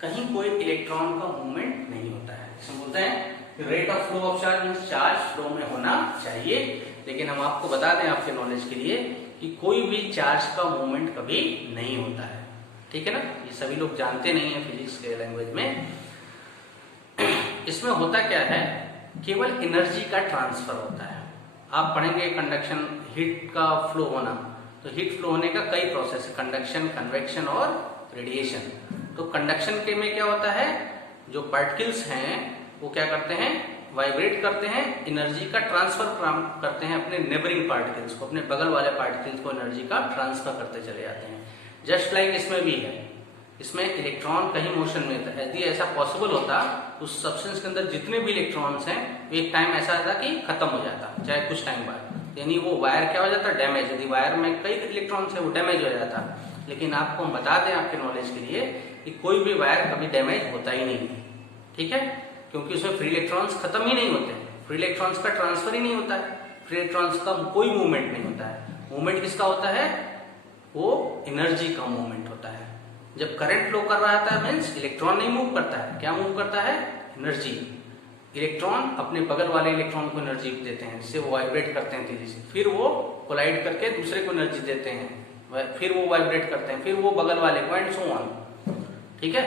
कहीं कोई इलेक्ट्रॉन का मूवमेंट नहीं होता है। इसमें बोलते हैं rate of flow of charge means charge flow में होना चाहिए, लेकिन हम आपको बता दें आपके नॉलेज के लिए कि कोई भी चार्ज का मूवमेंट कभी नहीं होता है, ठीक है ना। ये सभी लोग जानते नहीं है फिजिक्स के लैंग्वेज में। इसमें होता क्या है, केवल एनर्जी का ट्रांसफर होता है। आप पढ़ेंगे कंडक्शन, हीट का फ्लो होना, तो हीट फ्लो होने का कई प्रोसेस है, कंडक्शन, कन्वेक्शन और रेडिएशन। तो कंडक्शन के में क्या होता है, जो पार्टिकल्स हैं वो क्या करते हैं, वाइब्रेट करते हैं, एनर्जी का ट्रांसफर करते हैं अपने नेबरिंग पार्टिकल्स को, अपने बगल वाले पार्टिकल्स को एनर्जी का ट्रांसफर करते चले जाते हैं। जस्ट लाइक इसमें भी है, इसमें इलेक्ट्रॉन कहीं मोशन में था, यदि ऐसा पॉसिबल होता तो उस सब्सटेंस के अंदर जितने भी इलेक्ट्रॉन्स हैं एक टाइम ऐसा आता कि खत्म हो जाता, चाहे कुछ टाइम बाद, यानी वो वायर क्या हो जाता, डैमेज। यदि वायर में कई इलेक्ट्रॉन्स है वो डैमेज हो जाता। लेकिन आपको हम बता दें आपके नॉलेज के लिए कि कोई भी वायर कभी डैमेज होता ही नहीं है, ठीक है, क्योंकि उसमें फ्री इलेक्ट्रॉन्स खत्म ही नहीं होते, फ्री इलेक्ट्रॉन्स का ट्रांसफर ही नहीं होता है, फ्री इलेक्ट्रॉन्स का कोई मूवमेंट नहीं होता है। मूवमेंट किसका होता है, वो एनर्जी का मूवमेंट होता है। जब करंट फ्लो कर रहा था मींस इलेक्ट्रॉन नहीं मूव करता है, क्या मूव करता है, एनर्जी। इलेक्ट्रॉन अपने बगल वाले इलेक्ट्रॉन को एनर्जी देते हैं, जिससे वो वाइब्रेट करते हैं तेजी से, फिर वो कोलाइड करके दूसरे को एनर्जी देते हैं, फिर वो वाइब्रेट करते हैं, फिर वो बगल वाले को एंड सो ऑन, ठीक है।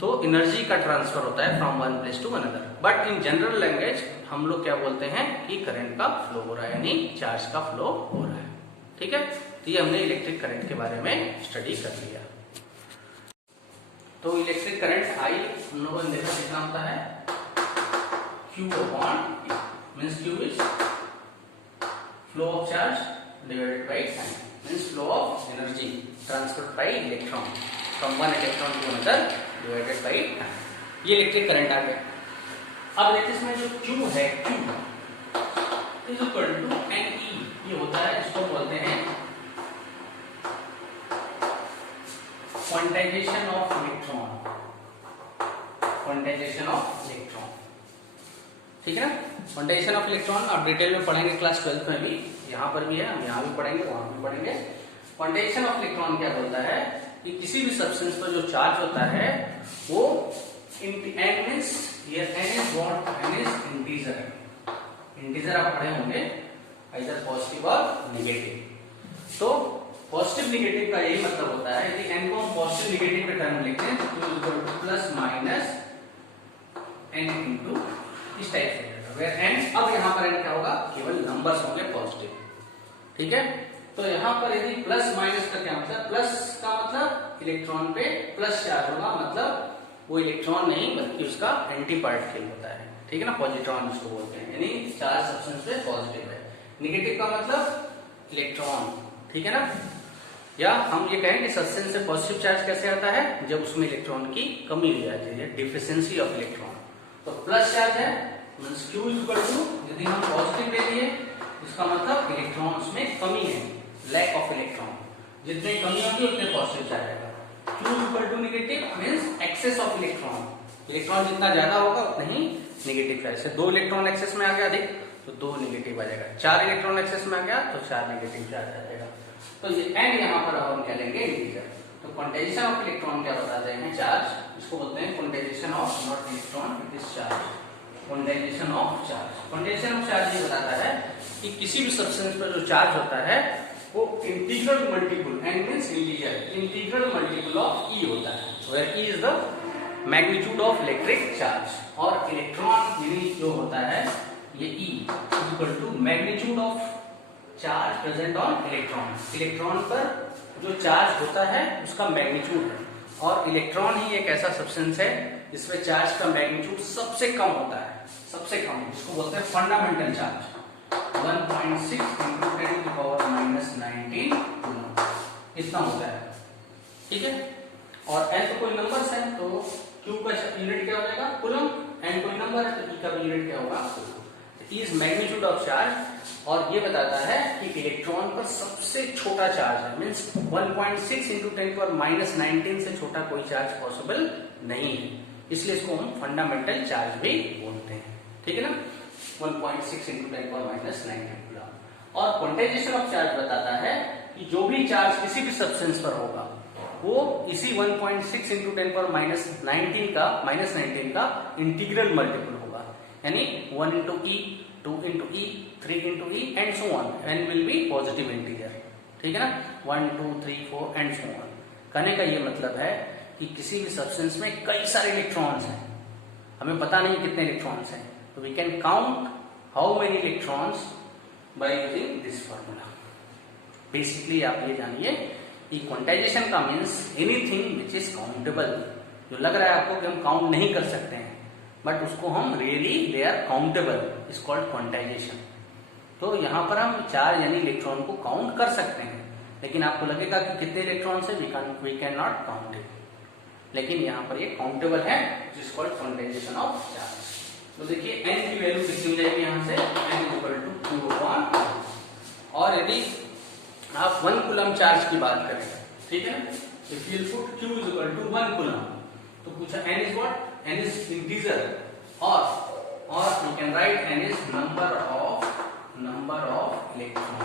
तो एनर्जी का ट्रांसफर होता है from one place to another, but in general language हम लोग क्या बोलते हैं कि करंट का फ्लो हो रहा है, यानी चार्ज का फ्लो हो रहा है, ठीक है। तो ये हमने इलेक्ट्रिक करंट के बारे में स्टडी कर लिया। तो इलेक्ट्रिक करंट आई हम लोगों ने देखा कितना होता है, Q upon means Q is flow of charge divided by time, means flow of energy transferred by electron from one electron to another divided by time. ये इलेक्ट्रिक करंट आ गया। अब देखिए इसमें जो Q है, Q is equal to NE, ये होता है, इसको बोलते हैं quantisation of electron, quantisation of electron, ठीक है ना। क्वांटाइजेशन ऑफ इलेक्ट्रॉन आप डिटेल में पढ़ेंगे क्लास 12 में भी, यहाँ पर भी है, हम यहाँ भी पढ़ेंगे, वहां भी पढ़ेंगे। क्वांटाइजेशन ऑफ इलेक्ट्रॉन क्या बोलता है कि किसी भी सब्सटेंस पर जो चार्ज होता है वो n means here n is what, n is integer, integer आप पढ़े होंगे आइदर पॉजिटिव और नेगेटिव। तो पॉजिटिव नेगेटिव का यही मतलब होता है कि n को हम पॉजिटिव नेगेटिव के टर्म लिखते हैं तो प्लस माइनस n इंटू इस टाइप से, वेयर n, अब यहाँ पर n क्या होगा, केवल नंबर्स होंगे पॉजिटिव, ठीक है। तो यहाँ पर यदि प्लस माइनस का क्या मतलब, प्लस का मतलब इलेक्ट्रॉन पे प्लस चार्ज होगा, मतलब वो इलेक्ट्रॉन नहीं बल्कि उसका एंटी पार्टिकल होता है, ठीक है ना, पॉजिट्रॉन जिसको बोलते हैं, यानी चार्ज सब्सटेंस पे पॉजिटिव है। नेगेटिव का मतलब इलेक्ट्रॉन, ठीक है ना। या हम ये कहें कि सब्सटेंस से पॉजिटिव चार्ज कैसे आता है, जब उसमें इलेक्ट्रॉन की कमी हो जाती है, डिफिशिएंसी ऑफ इलेक्ट्रॉन। तो प्लस चार्ज है means Q is equal to, यदि हम पॉजिटिव ले लिए इसका मतलब इलेक्ट्रॉन उसमें कमी है, लैक ऑफ इलेक्ट्रॉन, जितनी कमी होगी उतने पॉजिटिव चार्ज आएगा। Q is equal to negative means excess of electron, electron जितना ज्यादा होगा उतना ही नेगेटिव चार्ज। से 2 इलेक्ट्रॉन एक्सेस में आ गया अधिक तो 2 नेगेटिव आ जाएगा, 4 इलेक्ट्रॉन एक्सेस में आ गया तो 4 नेगेटिव चार्ज आ जाएगा। तो ये n यहाँ पर हम क्या लेंगे, इंटीजर। तो क्वांटाइजेशन ऑफ इलेक्ट्रॉन क्या बताते हैं, चार्ज, इसको बोलते हैं quantisation of not electron it is charge, quantization of charge. Quantization of charge ये बताता है कि किसी भी सब्सटेंस पर जो चार्ज होता है वो integral multiple, n means integral multiple of E होता है, where E is the magnitude of electric charge, और इलेक्ट्रॉन यानी जो होता है ये E is equal to magnitude of charge present on electron, electron पर जो चार्ज होता है उसका मैग्नीट्यूड है। और इलेक्ट्रॉन ही एक ऐसा सब्सटेंस है जिसमें चार्ज का मैग्नीट्यूड सबसे कम होता है, सबसे कम, जिसको बोलते हैं fundamental charge, 1.6 into 10 to the power minus 19 coulomb, इतना होता है, ठीक है। और n तो कोई नंबर्स है तो Q का यूनिट क्या हो जाएगा, कूलम, n कोई नंबर है तो E का यूनिट क्या होगा, coulomb. E is magnitude of charge, और ये बताता है कि इलेक्ट्रॉन पर सबसे छोटा चार्ज है, means 1.6 into 10 to the power minus 19 से छोटा कोई चार्ज पॉसिबल नहीं है, इसलिए इसको हम फंडामेंटल चार्ज भी बोलते हैं, ठीक है ना। 1.6 into 10 to the power minus 19 coulomb. और क्वांटाइजेशन ऑफ चार्ज बताता है कि जो भी चार्ज किसी भी सब्सटेंस पर होगा वो इसी 1.6 into 10 to the power minus 19 का इंटीग्रल मल्टीपल होगा, यानी 1 into E, 2 into E, 3 into E and so on, n will be positive integer, ठीक है ना, 1 2 3 4 and so on। कहने का ये मतलब है कि किसी भी सब्सटेंस में कई सारे इलेक्ट्रॉन्स हैं, हमें पता नहीं कितने इलेक्ट्रॉन्स हैं, तो we can count how many electrons by using this formula. Basically आप ये जानिए कि क्वांटाइजेशन का means anything which is countable, जो लग रहा है आपको कि हम काउंट नहीं कर सकते हैं बट उसको हम really they are countable, is called quantisation. तो यहाँ पर हम चार्ज यानी इलेक्ट्रॉन को काउंट कर सकते हैं, लेकिन आपको लगेगा कि कितने इलेक्ट्रॉन्स है, we can not count it, लेकिन यहाँ पर ये काउंटेबल है, which is called quantisation of charge. तो देखिए n की वैल्यू कितनी हो जाएगी, यहाँ से n इक्वल टू Q/, और यदि आप 1 कूलम चार्ज की बात करें, ठीक है, if you put Q is equal to 1 coulomb, तो पूछा n is what, n is integer, और you can write n is number of electron,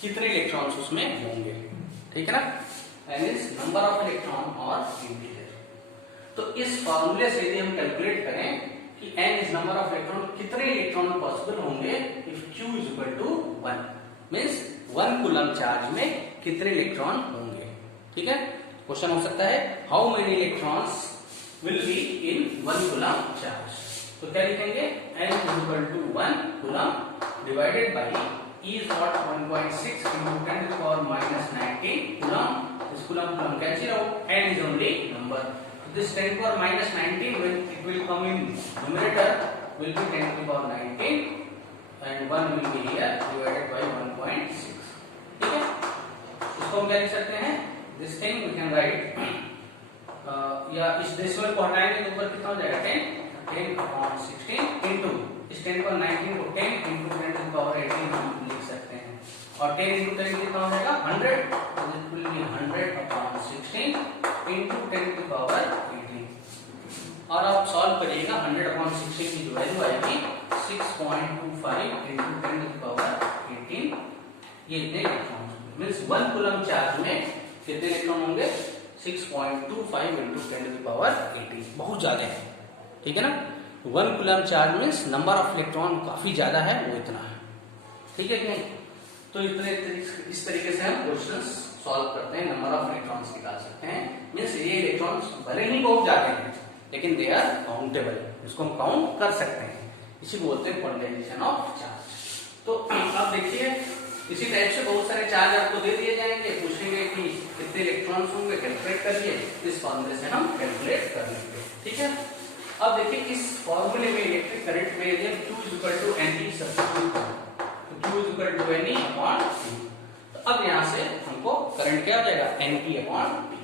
कितने इलेक्ट्रॉन्स उसमें होंगे, ठीक है ना, n is number of electron और इंटीजर। तो इस फॉर्मूले से यदि हम कैलकुलेट करें कि n is number of electron, कितने इलेक्ट्रॉन पॉसिबल होंगे if Q is equal to 1, मींस 1 कूलम चार्ज में कितने इलेक्ट्रॉन होंगे। ठीक है, क्वेश्चन हो सकता है how many electrons will be in 1 coulomb charge. तो क्या लिखेंगे, n equal to 1 coulomb divided by E is what 1.6 into 10 to the power minus 19 coulomb. This coulomb cancel out. N is only number. So this 10 to the power minus 19 when it will come in numerator will be 10 to the power 19 and 1 will be here divided by 1.6. ठीक है, इसको हम क्या लिख सकते हैं, this thing we can write या इस डेसिमल को हटाएंगे तो ऊपर कितना हो जाएगा 10 upon 16 into इस 10 पर 19 को 10 into 10 to the power 18 हम लिख सकते हैं और 10 into 10 कितना हो जाएगा 100, so it will be 100 upon 16 into 10 to the power 18 और आप सॉल्व करिएगा 100 upon 16 की जो वैल्यू आएगी 6.25 into 10 to the power 18। ये इतने इलेक्ट्रॉन मींस 1 कूलम चार्ज में कितने इलेक्ट्रॉन होंगे 6.25 into 10 to the power 18, बहुत ज्यादा है। ठीक है ना, 1 coulomb charge means number of electron काफी ज्यादा है, वो इतना है। ठीक है कि नहीं, तो इस तरीके से हम क्वेश्चंस सॉल्व करते हैं, नंबर ऑफ इलेक्ट्रॉन्स निकाल सकते हैं। मीन्स ये इलेक्ट्रॉन्स भले ही बहुत ज्यादा हैं लेकिन दे आर काउंटेबल, इसको हम काउंट कर सकते हैं, इसी को बोलते हैं क्वांटाइजेशन ऑफ चार्ज। तो अब देखिए इसी टाइप से बहुत सारे चार्ज आपको दे दिए जाएंगे, पूछेंगे कि कितने इलेक्ट्रॉन्स होंगे, कैलकुलेट करिए, इस फॉर्मूले से हम कैलकुलेट कर लेंगे। ठीक है, अब देखिए इस फॉर्मूले में इलेक्ट्रिक करंट में यदि हम Q equal to NE substitute करें तो Q equal to NE upon T, तो अब यहाँ से हमको करंट क्या हो जाएगा NE अपॉन T।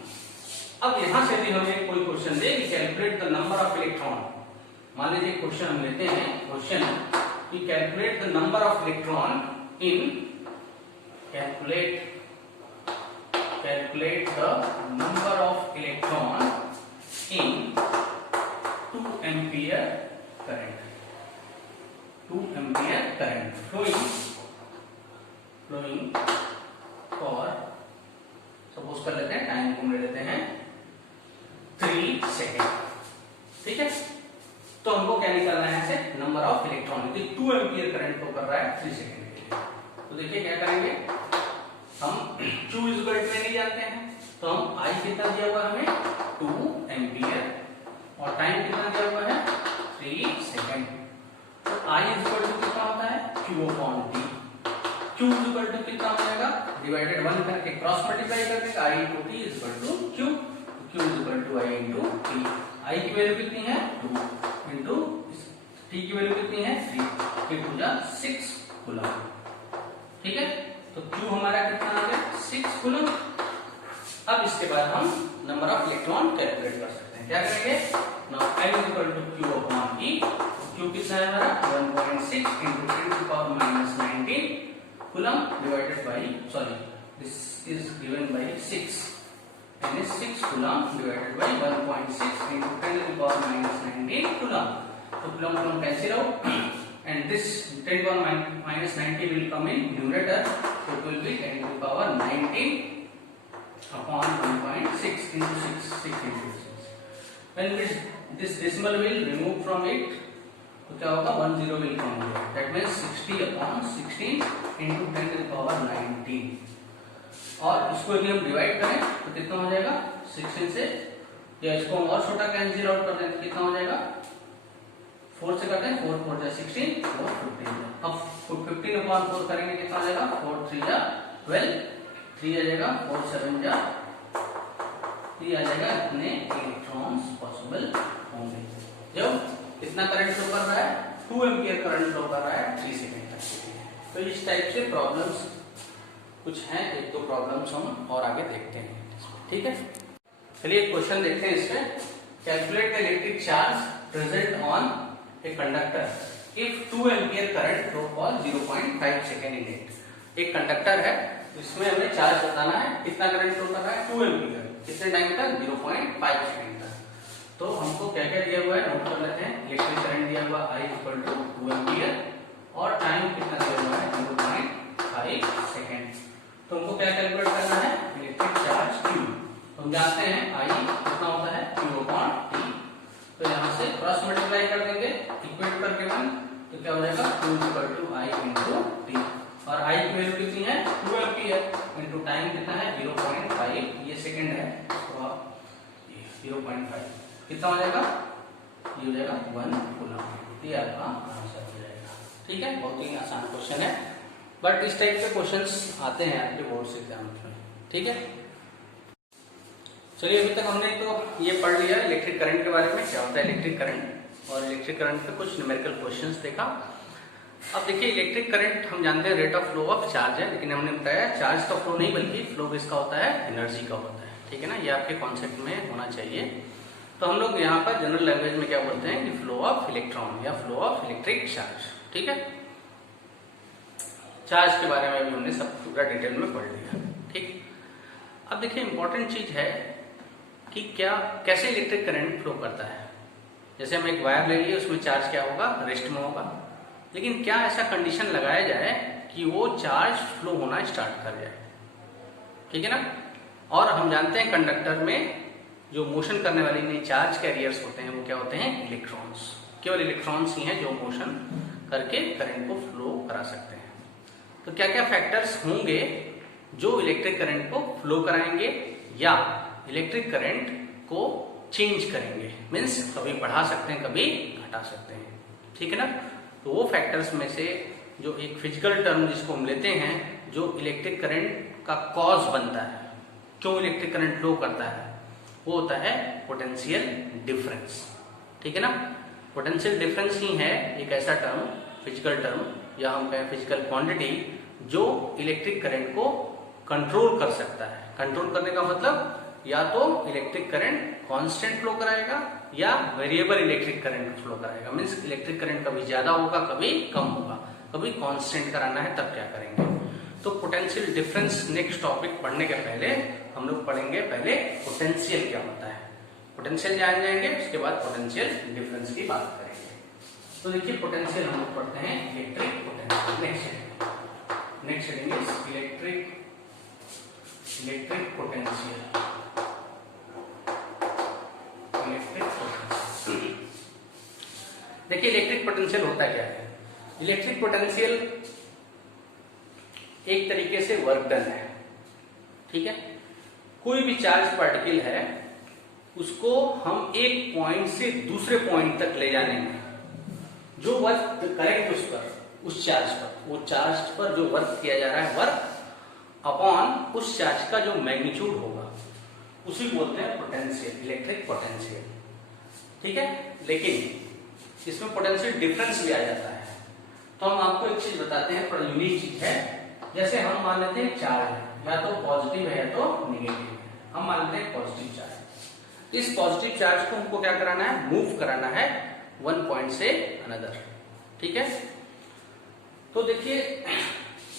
अब यहाँ से यदि हमें कोई क्वेश्चन दे कि calculate the number of electron, मान लीजिए क्वेश्चन हम लेते हैं क्वेश्चन कि calculate the number of electron in calculate the number of electron in 2 ampere current, 2 ampere current flowing for suppose कर लेते हैं टाइम को ले लेते हैं 3 सेकेंड। ठीक है, तो हमको क्या निकालना है ऐसे number of electron, 2 ampere current को कर रहा है 3 सेकेंड के लिए। तो देखिए क्या करेंगे, हम Q इक्वल टू नहीं जानते हैं तो हम I कितना दिया हुआ हमें 2 एम्पियर और टाइम कितना दिया हुआ है 3 सेकेंड। तो I इक्वल टू कितना होता है Q upon T, Q equal to कितना हो जाएगा डिवाइडेड 1 करके क्रॉस मल्टीप्लाई करने का I into T equal to Q, Q equal to I into T। I की वैल्यू कितनी है 2 इंटू T की वैल्यू कितनी है 3, ये हो जाएगा 6 कूलम। ठीक है, तो Q हमारा कितना आ गया 6 कूलम। अब इसके बाद हम नंबर ऑफ इलेक्ट्रॉन कैलकुलेट कर सकते हैं, क्या करेंगे now M equal to Q upon E, Q कितना है हमारा 1.6 into 10 to the power minus 19 coulomb divided by this is given by 6 and is 6 coulomb divided by 1.6 into 10 to the power minus 19 coulomb. तो coulomb cancel out and this 10 to the power minus 90 will come in numerator, so it will be 10 to the power 19 upon 1.6 into 6 into 6. When this decimal will remove from it, तो क्या होगा 10 will come here, that means 60 upon 16 into 10 to the power 19 और इसको यदि हम divide करें तो कितना हो जाएगा 16 से, या इसको हम और छोटा कैंसिल आउट कर दें तो कितना हो जाएगा 4 से करते हैं 4 4 जा 16 4 15। अब 15 अपॉन 4 करेंगे कितना आ जाएगा 4 3 जा 12, 3 आ जाएगा 4 7 जा 3 आ जाएगा, इतने इलेक्ट्रॉन्स पॉसिबल होंगे। जब कितना करंट फ्लो कर रहा है 2 एम्पियर करंट फ्लो कर रहा है 3 सेकंड तक। तो इस टाइप से प्रॉब्लम्स कुछ हैं, एक दो प्रॉब्लम्स हम और आगे देखते हैं। ठीक है, चलिए क्वेश्चन देखते हैं इसमें, calculate the electric charge present on a conductor if 2 ampere current flow for 0.5 second in it। एक कंडक्टर है, इसमें हमें चार्ज बताना है, कितना करंट फ्लो कर रहा है 2 एम्पियर, कितने टाइम तक 0.5 सेकंड तक। तो हमको क्या क्या दिया हुआ है नोट कर लेते हैं, इलेक्ट्रिक करंट दिया हुआ I इक्वल टू 2 एम्पियर और टाइम कितना दिया हुआ है 0.5 सेकंड। तो हमको क्या कैलकुलेट करना है इलेक्ट्रिक चार्ज Q, हम जानते हैं I कितना होता है Q अपॉन T। तो यहाँ से क्रॉस मल्टीप्लाई कर देंगे इक्वेट करके 1, तो क्या हो जाएगा Q equal to I into T। और आई की वैल्यू कितनी है 2 एम्पियर इनटू टाइम कितना है 0.5, ये सेकंड है तो आप 0.5 कितना हो जाएगा, ये हो जाएगा 1 कूलम। ये आपका आंसर हो जाएगा। ठीक है, बहुत ही आसान क्वेश्चन है, बट इस टाइप के क्वेश्चंस आते हैं आपके बोर्ड एग्जाम में। ठीक है, चलिए अभी तक हमने तो ये पढ़ लिया इलेक्ट्रिक करंट के बारे में, क्या होता है इलेक्ट्रिक करंट, और इलेक्ट्रिक करंट पे कुछ न्यूमेरिकल क्वेश्चंस देखा। अब देखिए इलेक्ट्रिक करंट हम जानते हैं rate of flow of charge है, लेकिन हमने बताया चार्ज का फ्लो नहीं बल्कि फ्लो किसका होता है, एनर्जी का होता है। ठीक है ना, ये आपके कॉन्सेप्ट में होना चाहिए। तो हम लोग यहाँ पर जनरल लैंग्वेज में क्या बोलते हैं कि फ्लो ऑफ इलेक्ट्रॉन या फ्लो ऑफ इलेक्ट्रिक चार्ज। ठीक है, चार्ज के बारे में भी हमने सब पूरा डिटेल में पढ़ लिया। ठीक, अब देखिए इंपॉर्टेंट चीज है कि क्या कैसे इलेक्ट्रिक करंट फ्लो करता है। जैसे हम एक वायर ले लिए, उसमें चार्ज क्या होगा, रेस्ट में होगा, लेकिन क्या ऐसा कंडीशन लगाया जाए कि वो चार्ज फ्लो होना स्टार्ट कर जाए। ठीक है ना, और हम जानते हैं कंडक्टर में जो मोशन करने वाले चार्ज कैरियर्स होते हैं वो क्या होते हैं, इलेक्ट्रॉन्स। केवल इलेक्ट्रॉन्स ही हैं जो मोशन करके करंट को फ्लो करा सकते हैं। तो क्या क्या फैक्टर्स होंगे जो इलेक्ट्रिक करंट को फ्लो कराएंगे या इलेक्ट्रिक करंट को चेंज करेंगे, मीन्स कभी बढ़ा सकते हैं कभी घटा सकते हैं। ठीक है ना, तो वो फैक्टर्स में से जो एक फिजिकल टर्म जिसको हम लेते हैं, जो इलेक्ट्रिक करंट का कॉज बनता है, क्यों इलेक्ट्रिक करंट फ्लो करता है, वो होता है पोटेंशियल डिफरेंस। ठीक है ना, पोटेंशियल डिफरेंस ही है एक ऐसा टर्म, फिजिकल टर्म या हम कहें फिजिकल क्वांटिटी, जो इलेक्ट्रिक करंट को कंट्रोल कर सकता है। कंट्रोल करने का मतलब या तो इलेक्ट्रिक करंट कांस्टेंट फ्लो कराएगा या वेरिएबल इलेक्ट्रिक करंट फ्लो कराएगा, मीन्स इलेक्ट्रिक करंट कभी ज्यादा होगा कभी कम होगा, कभी कांस्टेंट कराना है तब क्या करेंगे। तो पोटेंशियल डिफरेंस नेक्स्ट टॉपिक पढ़ने के पहले हम लोग पढ़ेंगे पहले पोटेंशियल क्या होता है, पोटेंशियल जान जाएंगे, उसके बाद पोटेंशियल डिफरेंस की बात करेंगे। तो देखिए पोटेंशियल हम लोग पढ़ते हैं electric potential. Next heading is electric potential. देखिए इलेक्ट्रिक पोटेंशियल होता क्या है। इलेक्ट्रिक पोटेंशियल एक तरीके से वर्क डन है। ठीक है, कोई भी चार्ज पार्टिकल है उसको हम एक पॉइंट से दूसरे पॉइंट तक ले जाने में जो वर्क करेंगे उस पर, उस चार्ज पर, वो चार्ज पर जो वर्क किया जा रहा है, वर्क अपॉन उस चार्ज का जो मैग्नीट्यूड होगा, उसी बोलते हैं पोटेंशियल, इलेक्ट्रिक पोटेंशियल। ठीक है, लेकिन इसमें पोटेंशियल डिफरेंस भी आ जाता है। तो हम आपको एक चीज बताते हैं, बड़ा यूनिक चीज है। जैसे हम मान लेते हैं चार्ज है, या तो पॉजिटिव है या तो निगेटिव है। हम मान लेते हैं पॉजिटिव चार्ज। इस पॉजिटिव चार्ज को हमको क्या कराना है, मूव कराना है वन पॉइंट से अनदर। ठीक है, तो देखिए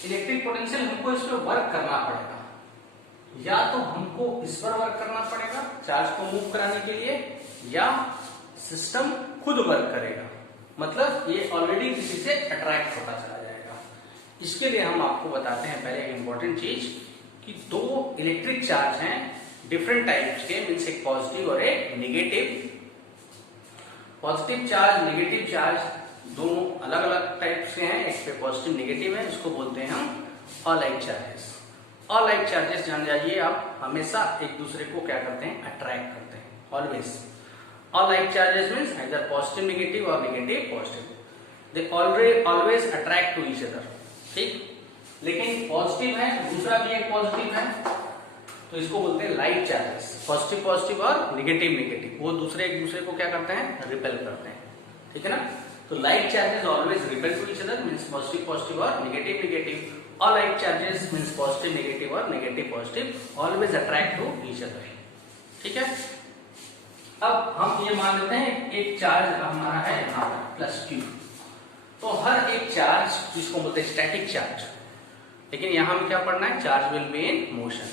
इलेक्ट्रिक पोटेंशियल हमको इस पर वर्क करना पड़ेगा, या तो हमको इस पर वर्क करना पड़ेगा चार्ज को मूव कराने के लिए, या सिस्टम खुद वर्क करेगा, मतलब ये ऑलरेडी किसी से अट्रैक्ट होता चला जाएगा। इसके लिए हम आपको बताते हैं पहले एक इंपॉर्टेंट चीज कि दो इलेक्ट्रिक चार्ज हैं डिफरेंट टाइप्स के, मीन्स एक पॉजिटिव और एक negative. Positive charge negative charge दोनों अलग अलग टाइप से हैं, एक पे पॉजिटिव निगेटिव है, इसको बोलते हैं हम अलाइक चार्जेस। अलाइक चार्जेस जान जाइए आप, हमेशा एक दूसरे को क्या करते हैं, अट्रैक्ट करते हैं, always. Alike charges means either positive negative और negative positive, they always attract to each other. ठीक, लेकिन पॉजिटिव है, दूसरा भी एक पॉजिटिव है, तो इसको बोलते हैं लाइक चार्जेस। पॉजिटिव पॉजिटिव और नेगेटिव नेगेटिव, वो दूसरे एक दूसरे को क्या करते हैं, रिपेल करते हैं। ठीक है ना, तो like charges always repel to each other, means positive positive और negative negative. Alike charges means positive negative और negative positive always attract to each other. ठीक है, अब हम ये मान लेते हैं एक चार्ज हमारा है यहाँ पर प्लस क्यू, तो हर एक चार्ज जिसको बोलते हैं स्टैटिक चार्ज, लेकिन यहाँ हमें क्या पढ़ना है, charge will be in motion.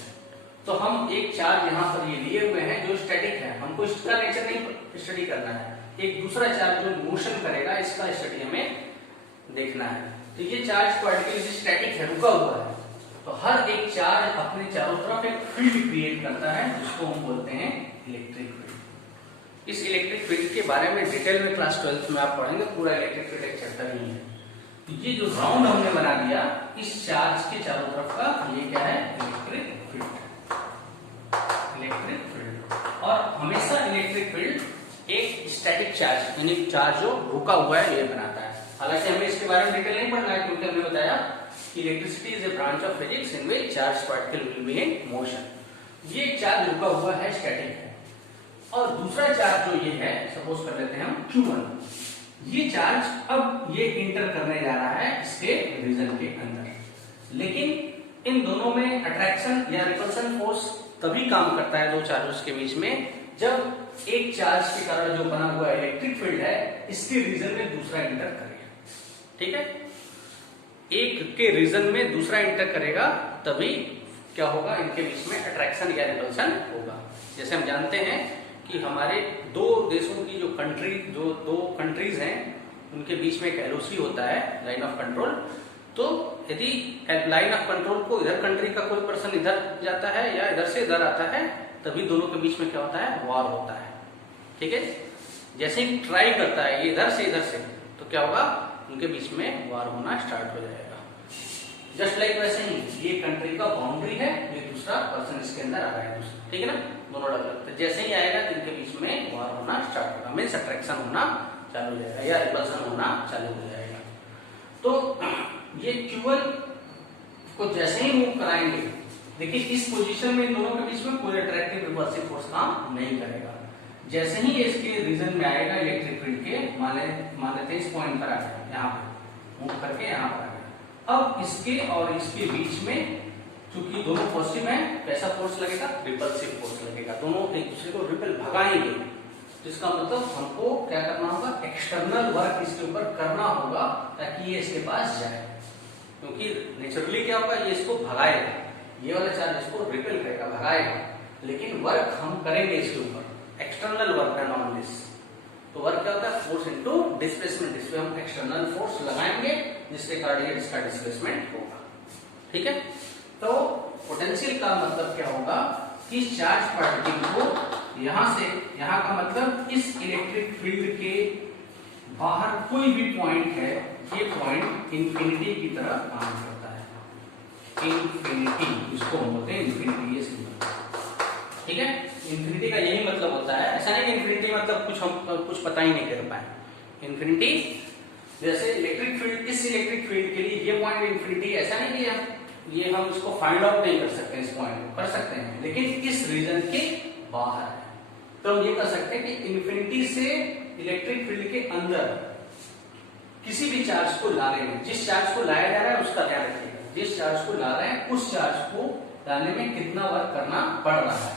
तो हम एक चार्ज यहाँ पर ये लिए हुए हैं जो स्टैटिक है, हमको इसका नेचर नहीं स्टडी करना है, एक दूसरा चार्ज जो मोशन करेगा इसका स्टडी हमें देखना है। तो ये चार्ज पार्टिकल स्टैटिक है, रुका हुआ है, तो हर एक चार्ज अपने चारों तरफ एक फील्ड क्रिएट करता है जिसको हम बोलते हैं इलेक्ट्रिक फील्ड। इस इलेक्ट्रिक फील्ड के बारे में डिटेल में क्लास 12th में आप पढ़ेंगे, पूरा इलेक्ट्रिक फील्ड एक चैप्टर ही है। ये जो राउंड हमने बना दिया इस चार्ज के चारों तरफ का ये क्या है, इलेक्ट्रिक फील्ड। इलेक्ट्रिक फील्ड, और हमेशा इलेक्ट्रिक फील्ड एक स्टैटिक चार्ज यानी चार्ज जो रुका हुआ है ये बनाता है। हालांकि हमें इसके बारे में डिटेल नहीं पढ़ना है, क्योंकि हमने बताया कि electricity is a branch of physics in which charge particle will be in motion. ये चार्ज रुका हुआ है, स्टैटिक है। और दूसरा चार्ज जो ये है, सपोज कर लेते हैं हम Q1, ये चार्ज अब ये इंटर करने जा रहा है इसके रीजन के अंदर। लेकिन इन दोनों में अट्रैक्शन या रिपल्सन फोर्स तभी काम करता है दो चार्जेस के बीच में, जब एक चार्ज के कारण जो बना हुआ इलेक्ट्रिक फील्ड है इसके रीजन में दूसरा इंटर करेगा। ठीक है, एक के रीजन में दूसरा इंटर करेगा तभी क्या होगा, इनके बीच में अट्रैक्शन या रिपल्सन होगा। जैसे हम जानते हैं कि हमारे दो देशों की जो दो कंट्रीज हैं उनके बीच में एक एलओसी होता है, लाइन ऑफ कंट्रोल। तो यदि लाइन ऑफ कंट्रोल को इधर कंट्री का कोई पर्सन इधर जाता है या इधर से इधर आता है, तभी दोनों के बीच में क्या होता है, वॉर होता है। ठीक है, जैसे ही ट्राई करता है ये इधर से तो क्या होगा, उनके बीच में वॉर होना स्टार्ट हो जाएगा। जस्ट लाइक वैसे ही ये कंट्री का बाउंड्री है, ये दूसरा पर्सन इसके अंदर आ रहा है दूसरा, ठीक है ना, दोनों अलग अलग। तो जैसे ही आएगा तो इनके बीच में वॉर होना स्टार्ट होगा, मीन्स अट्रैक्शन होना चालू हो जाएगा या रिपल्सन होना चालू हो जाएगा। तो ये Q1 को जैसे ही मूव कराएंगे, देखिए इस पोजीशन में इन दोनों के बीच में कोई अट्रैक्टिव रिपल्सिव फोर्स काम नहीं करेगा। जैसे ही इसके रीजन में आएगा इलेक्ट्रिक फील्ड के, मान लेते हैं इस पॉइंट पर आ गया, यहाँ पे मूव करके यहाँ पर आ गया। अब इसके और इसके बीच में चूंकि दोनों पॉजिटिव है, कैसा फोर्स लगेगा, रिपल्सिव फोर्स लगेगा। दोनों एक दूसरे को रिपल भगाएंगे, जिसका मतलब हमको क्या करना होगा, एक्सटर्नल वर्क इसके ऊपर करना होगा ताकि ये इसके पास जाए। क्योंकि नेचुरली क्या होगा, ये इसको भगाएगा, ये वाला चार्ज इसको रिपेल करेगा, भगाएगा, लेकिन वर्क हम करेंगे इसके ऊपर, external work done on this. तो वर्क क्या होता है, फोर्स इनटू डिस्प्लेसमेंट। इसमें हम एक्सटर्नल फोर्स लगाएंगे जिसके कारण ये इसका डिस्प्लेसमेंट होगा। ठीक है, तो पोटेंशियल का मतलब क्या होगा कि चार्ज पार्टिकल को यहां से, यहां का मतलब इस इलेक्ट्रिक फील्ड के बाहर कोई भी पॉइंट है, ये पॉइंट इंफिनिटी की तरह काम करता है। इंफिनिटी, इसको हम बोलते हैं इंफिनिटी, ये सिंबल। ठीक है, इंफिनिटी का यही मतलब होता है। ऐसा नहीं इंफिनिटी मतलब कुछ हम कुछ पता ही नहीं कर पाए। इंफिनिटी जैसे इलेक्ट्रिक फील्ड, इस इलेक्ट्रिक फील्ड के लिए ये पॉइंट इंफिनिटी, ऐसा नहीं कि ये हम इसको फाइंड आउट नहीं कर सकते, इस पॉइंट को कर सकते हैं, लेकिन इस रीजन के बाहर है। तो हम ये कर सकते हैं कि इंफिनिटी से इलेक्ट्रिक फील्ड के अंदर किसी भी चार्ज को ला रहे हैं, जिस चार्ज को लाया जा रहा है उसका ध्यान रखिएगा, जिस चार्ज को ला रहे हैं उस चार्ज को लाने में कितना वर्क करना पड़ रहा है,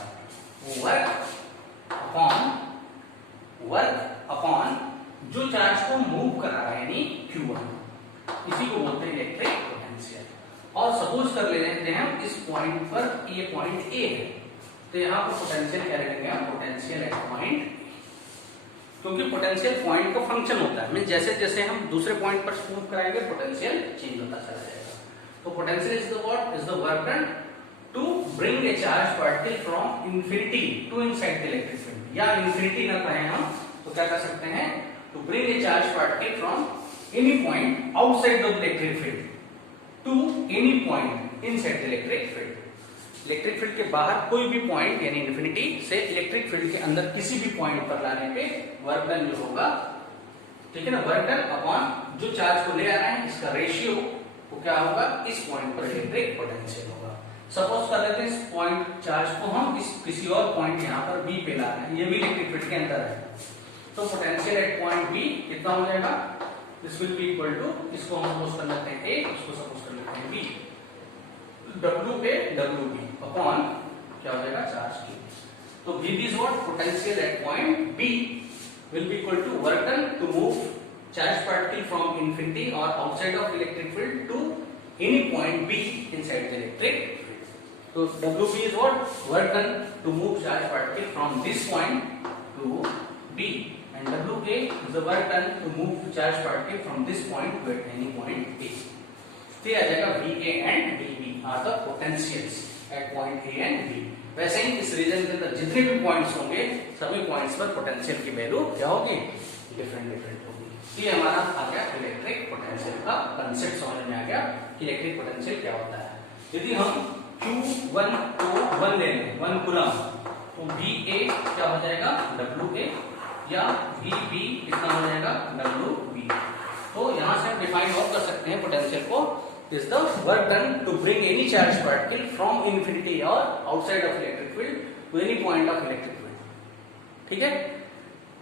वर्क अपॉन जो चार्ज को मूव कर रहा है, यानी Q1, इसी को बोलते हैं इलेक्ट्रिक पोटेंशियल। और सपोज कर लेते हैं इस पॉइंट पर, ये पॉइंट ए है, तो यहाँ पर पोटेंशियल क्या रखेंगे हम, पोटेंशियल एट पॉइंट, क्योंकि पोटेंशियल पॉइंट का फंक्शन होता है, मींस जैसे जैसे हम दूसरे पॉइंट पर मूव कराएंगे पोटेंशियल चेंज होता चला जाएगा। तो potential is the what, is the work done to bring a charge particle from infinity to inside the electric field, या इंफिनिटी ना कहें हम तो क्या कर सकते हैं, to bring a charge particle from any point outside the electric field to any point inside the electric field. Electric field के बाहर कोई भी पॉइंट यानी इंफिनिटी से इलेक्ट्रिक फील्ड के अंदर किसी भी पॉइंट पर लाने पे वर्क डन जो होगा, ठीक है ना, वर्क डन अपॉन जो चार्ज को ले आ रहा है इसका रेशियो, वो क्या होगा, इस पॉइंट पर इलेक्ट्रिक पोटेंशियल होगा। सपोज कर लेते हैं इस पॉइंट चार्ज को हम इस किसी और पॉइंट यहाँ पर बी पे ला रहे हैं, ये भी इलेक्ट्रिक फील्ड के अंदर है, तो पोटेंशियल एट पॉइंट बी कितना हो जाएगा, this will be equal to, इसको हम सपोज कर लेते हैं ए, इसको सपोज कर लेते हैं B, W A W B upon क्या हो जाएगा, चार्ज की। तो V is what, potential at point B will be equal to work done to move charge particle from infinity or outside of electric field to any point B inside the electric field. So WB is what, work done to move charge particle from this point to B, and WA is the work done to move charge particle from this point to any point B. तो आ जाएगा VA and VB are the potentials at point A and B. वैसे ही इस reason के अंदर जितने भी points होंगे सभी पॉइंट्स पर पोटेंशियल की वैल्यू क्या होगी, डिफरेंट डिफरेंट होगी। ये हमारा आ गया इलेक्ट्रिक पोटेंशियल का कंसेप्ट, समझ में आ गया कि इलेक्ट्रिक पोटेंशियल क्या होता है। यदि हम Q1 को 1 ले लें, 1 कूलम, तो VA क्या हो जाएगा WA, या VB कितना हो जाएगा WB। तो यहां से हम डिफाइन और कर सकते हैं पोटेंशियल को, is the work done to bring any charge particle from infinity और outside of electric field to any point of electric field. ठीक है,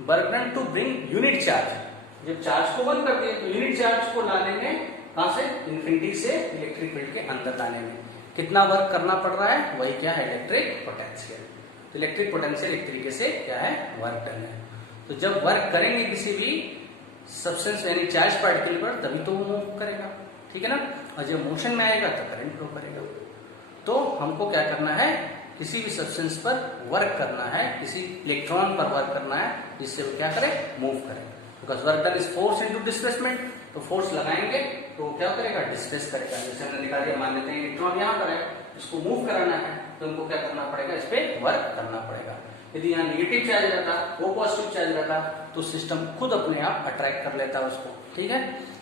work done to bring unit charge, जब चार्ज को बंद करते हैं तो यूनिट चार्ज को लाने में कहां से, इन्फिनिटी से इलेक्ट्रिक फील्ड के अंदर लाने में कितना वर्क करना पड़ रहा है, वही क्या है इलेक्ट्रिक पोटेंशियल। तो इलेक्ट्रिक पोटेंशियल एक तरीके से क्या है, वर्क डन है। तो जब वर्क करेंगे किसी भी सब्सटेंस यानी चार्ज पार्टिकल पर, तभी तो वो मूव करेगा, ठीक है ना, और जब मोशन में आएगा तो करंट फ्लो करेगा। तो हमको क्या करना है, किसी भी सब्सटेंस पर वर्क करना है, किसी इलेक्ट्रॉन पर वर्क करना है, जिससे वो क्या करे, मूव करे। Because work done is force into displacement, तो फोर्स लगाएंगे तो क्या करेगा, डिस्प्लेस करेगा। जैसे हमने दिखा दिया, मान लेते हैं इलेक्ट्रॉन यहाँ पर है, इसको मूव कराना है, तो हमको क्या करना पड़ेगा, इस पे वर्क करना पड़ेगा। यदि यहाँ नेगेटिव चार्ज रहता, वो पॉजिटिव चार्ज रहता, तो सिस्टम खुद अपने आप अट्रैक्ट कर लेता उसको, ठीक है।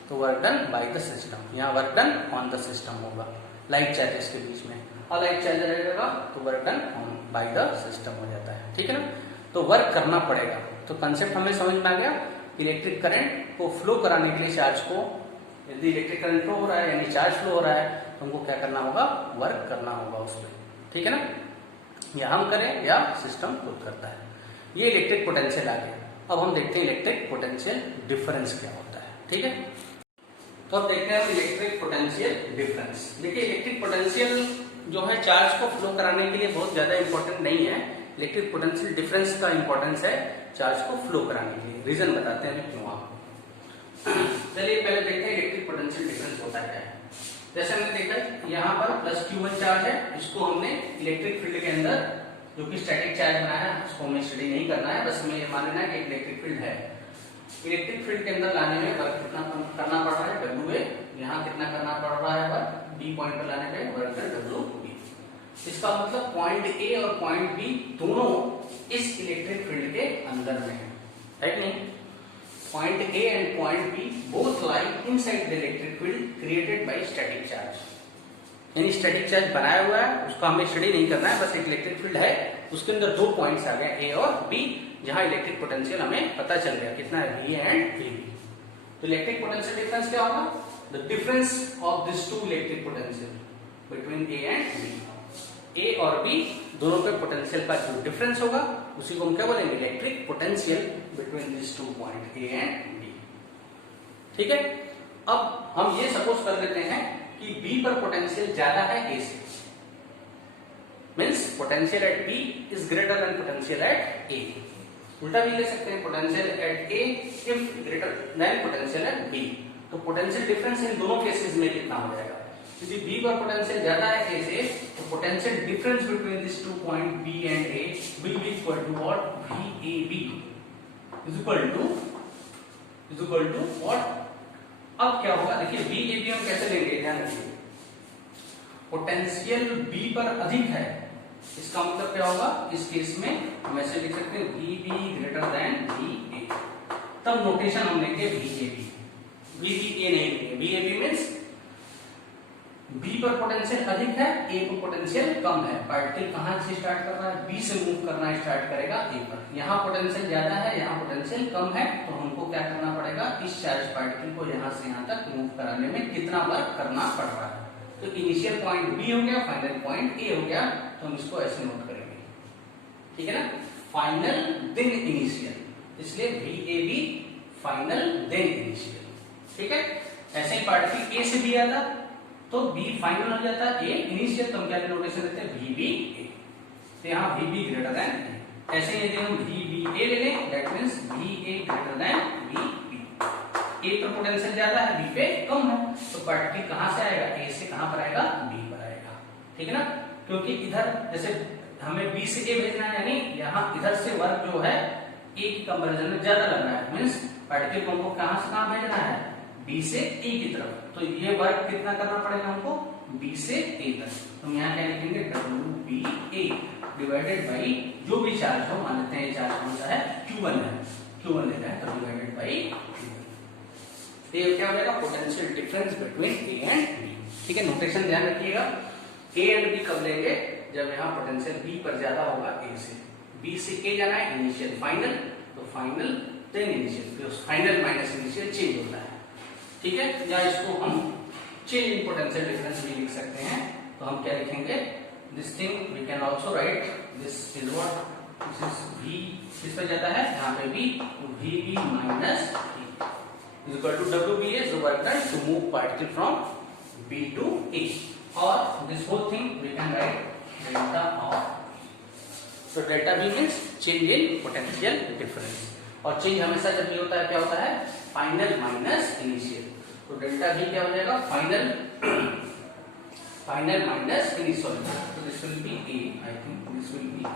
तो work done by the system, यहाँ work done on the system होगा, लाइक चार्जेस के बीच में अलाइक चार्ज रहेगा, तो work done on by the system हो जाता है, ठीक है ना। तो वर्क करना पड़ेगा। तो कंसेप्ट हमें समझ में आ गया। इलेक्ट्रिक करंट को फ्लो कराने के लिए चार्ज को, यदि इलेक्ट्रिक करंट फ्लो हो रहा है यानी चार्ज फ्लो हो रहा है, तो हमको क्या करना होगा, वर्क करना होगा उसमें, ठीक है ना। या हम करें या सिस्टम खुद करता है। ये इलेक्ट्रिक पोटेंशियल आ गया। अब हम देखते हैं इलेक्ट्रिक पोटेंशियल डिफरेंस क्या होता है, ठीक है। तो अब देखते हैं इलेक्ट्रिक पोटेंशियल डिफरेंस। देखिए इलेक्ट्रिक पोटेंशियल जो है चार्ज को फ्लो कराने के लिए बहुत ज्यादा इंपॉर्टेंट नहीं है। इलेक्ट्रिक पोटेंशियल डिफरेंस का इंपॉर्टेंस है चार्ज को फ्लो कराने के लिए। रीजन बताते हैं क्यों आपको। चलिए पहले देखते हैं इलेक्ट्रिक पोटेंशियल डिफरेंस होता क्या है। जैसे हमने देखा यहाँ पर प्लस Q1 चार्ज है, इसको हमने इलेक्ट्रिक फील्ड के अंदर जो कि स्टैटिक चार्ज बनाया है उसको हमें स्टडी नहीं करना है, बस हमें ये मान लेना है कि इलेक्ट्रिक फील्ड है। इलेक्ट्रिक फील्ड के अंदर लाने में वर्क कितना करना पड़ रहा है, WA। यहाँ कितना करना पड़ रहा है वर्क, B पॉइंट पर लाने पे वर्क है WB। इसका मतलब पॉइंट A और पॉइंट B दोनों इस इलेक्ट्रिक फील्ड के अंदर में है कि नहीं। Point A and point B both lie inside the electric field created by static charge. यानी स्टैटिक चार्ज बनाया हुआ है, उसको हमें स्टडी नहीं करना है, बस एक इलेक्ट्रिक फील्ड है, उसके अंदर दो पॉइंट्स आ गए A और B, जहां इलेक्ट्रिक पोटेंशियल हमें पता चल गया कितना है, V एंड VB। तो इलेक्ट्रिक पोटेंशियल डिफरेंस क्या होगा, the difference of this two electric potential between A and B। A और B दोनों पे पोटेंशियल का जो डिफरेंस होगा उसी को हम क्या बोलेंगे, electric potential between this two point A and B, ठीक है। अब हम ये सपोज कर लेते हैं कि B पर पोटेंशियल ज्यादा है A से, means potential at B is greater than potential at A। उल्टा भी ले सकते हैं, potential at A if greater than potential at B। तो पोटेंशियल डिफरेंस इन दोनों केसेस में कितना हो जाएगा, यदि B पर पोटेंशियल ज्यादा है A से, तो potential difference between this two point B and A will be equal to what, VAB is equal to what। अब क्या होगा, देखिए VAB हम कैसे लेंगे, ध्यान रखिए, पोटेंशियल B पर अधिक है, इसका मतलब क्या होगा, इस केस में हम ऐसे लिख सकते हैं VB ग्रेटर देन VA। तब नोटेशन हम लेंगे VAB, VBA नहीं लेंगे। VAB मीन्स B पर पोटेंशियल अधिक है, A पर पोटेंशियल कम है। पार्टिकल कहां से स्टार्ट कर रहा है, B से मूव करना स्टार्ट करेगा A पर। यहाँ पोटेंशियल ज्यादा है, यहाँ पोटेंशियल कम है, तो हमको क्या करना पड़ेगा, इस चार्ज पार्टिकल को यहाँ से यहाँ तक मूव कराने में कितना वर्क करना पड़ रहा है। तो इनिशियल पॉइंट B हो गया, फाइनल पॉइंट A हो गया, तो हम इसको ऐसे नोट करेंगे, ठीक है ना, फाइनल देन इनिशियल, इसलिए VAB फाइनल देन इनिशियल, ठीक है। ऐसे ही पार्टिकल A से B आता तो B फाइनल हो जाता है, A इनिशियल, तो हम क्या नोटेशन देते हैं, VBA। तो यहाँ VB ग्रेटर देन A। ऐसे यदि हम VBA ले लें, that means VA greater than VB। A पर पोटेंशियल ज्यादा है, B पे कम है, तो पार्टिकल कहां से आएगा, A से कहां पर आएगा, B पर आएगा, ठीक है ना। क्योंकि इधर जैसे हमें B से A भेजना है, यानी यहाँ इधर से वर्क जो है A की कंपैरिजन में ज्यादा लग रहा है, मींस पार्टिकल को हमको कहां से कहां भेजना है, B से A की तरफ। तो ये वर्क कितना करना पड़ेगा हमको, B से A तक। तो हम यहाँ क्या लिखेंगे, WBA डिवाइडेड बाई जो भी चार्ज हो, मान लेते हैं ये चार्ज कौन सा है, Q1 है, Q1 लेना है तो डिवाइडेड बाई ये क्या हो जाएगा, potential difference between A and B. ठीक है, नोटेशन ध्यान रखिएगा, ए एंड बी कब लेंगे, जब यहाँ पोटेंशियल बी पर ज्यादा होगा ए से। बी से ए जाना है इनिशियल फाइनल, तो फाइनल देन इनिशियल, फिर फाइनल माइनस इनिशियल चेंज होता है। ठीक है, या इसको हम चेंज इन पोटेंशियल डिफरेंस भी लिख सकते हैं। तो हम क्या लिखेंगे, this thing we can also write this is what, this is v किस पर जाता है, यहाँ पे v, तो vb minus is equal to wb is the work done to move particle from b to a, or this whole thing we can write delta of, so delta v means change in potential difference, और change हमेशा जब ये होता है क्या होता है, final minus initial. तो डेल्टा v क्या हो जाएगा, फाइनल माइनस इनिशियल, तो this will be a, I think this will be a,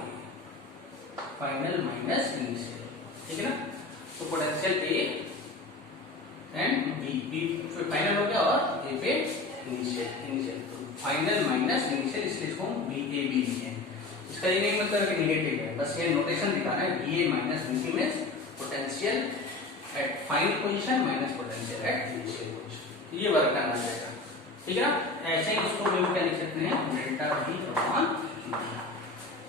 final minus initial. ठीक है ना, तो potential a and B final हो गया और ए पे इनिशियल, तो फाइनल माइनस इनिशियल, इसलिए इसको बी ए बी लिखे। इसका ये नहीं मतलब कि नेगेटिव है, बस ये नोटेशन दिखाना है, B A minus B C means potential at final position minus potential at initial position, ये वर्क करना जाएगा। ठीक है ना, ऐसे ही इसको हम क्या लिख सकते हैं, डेल्टा बी अपॉन,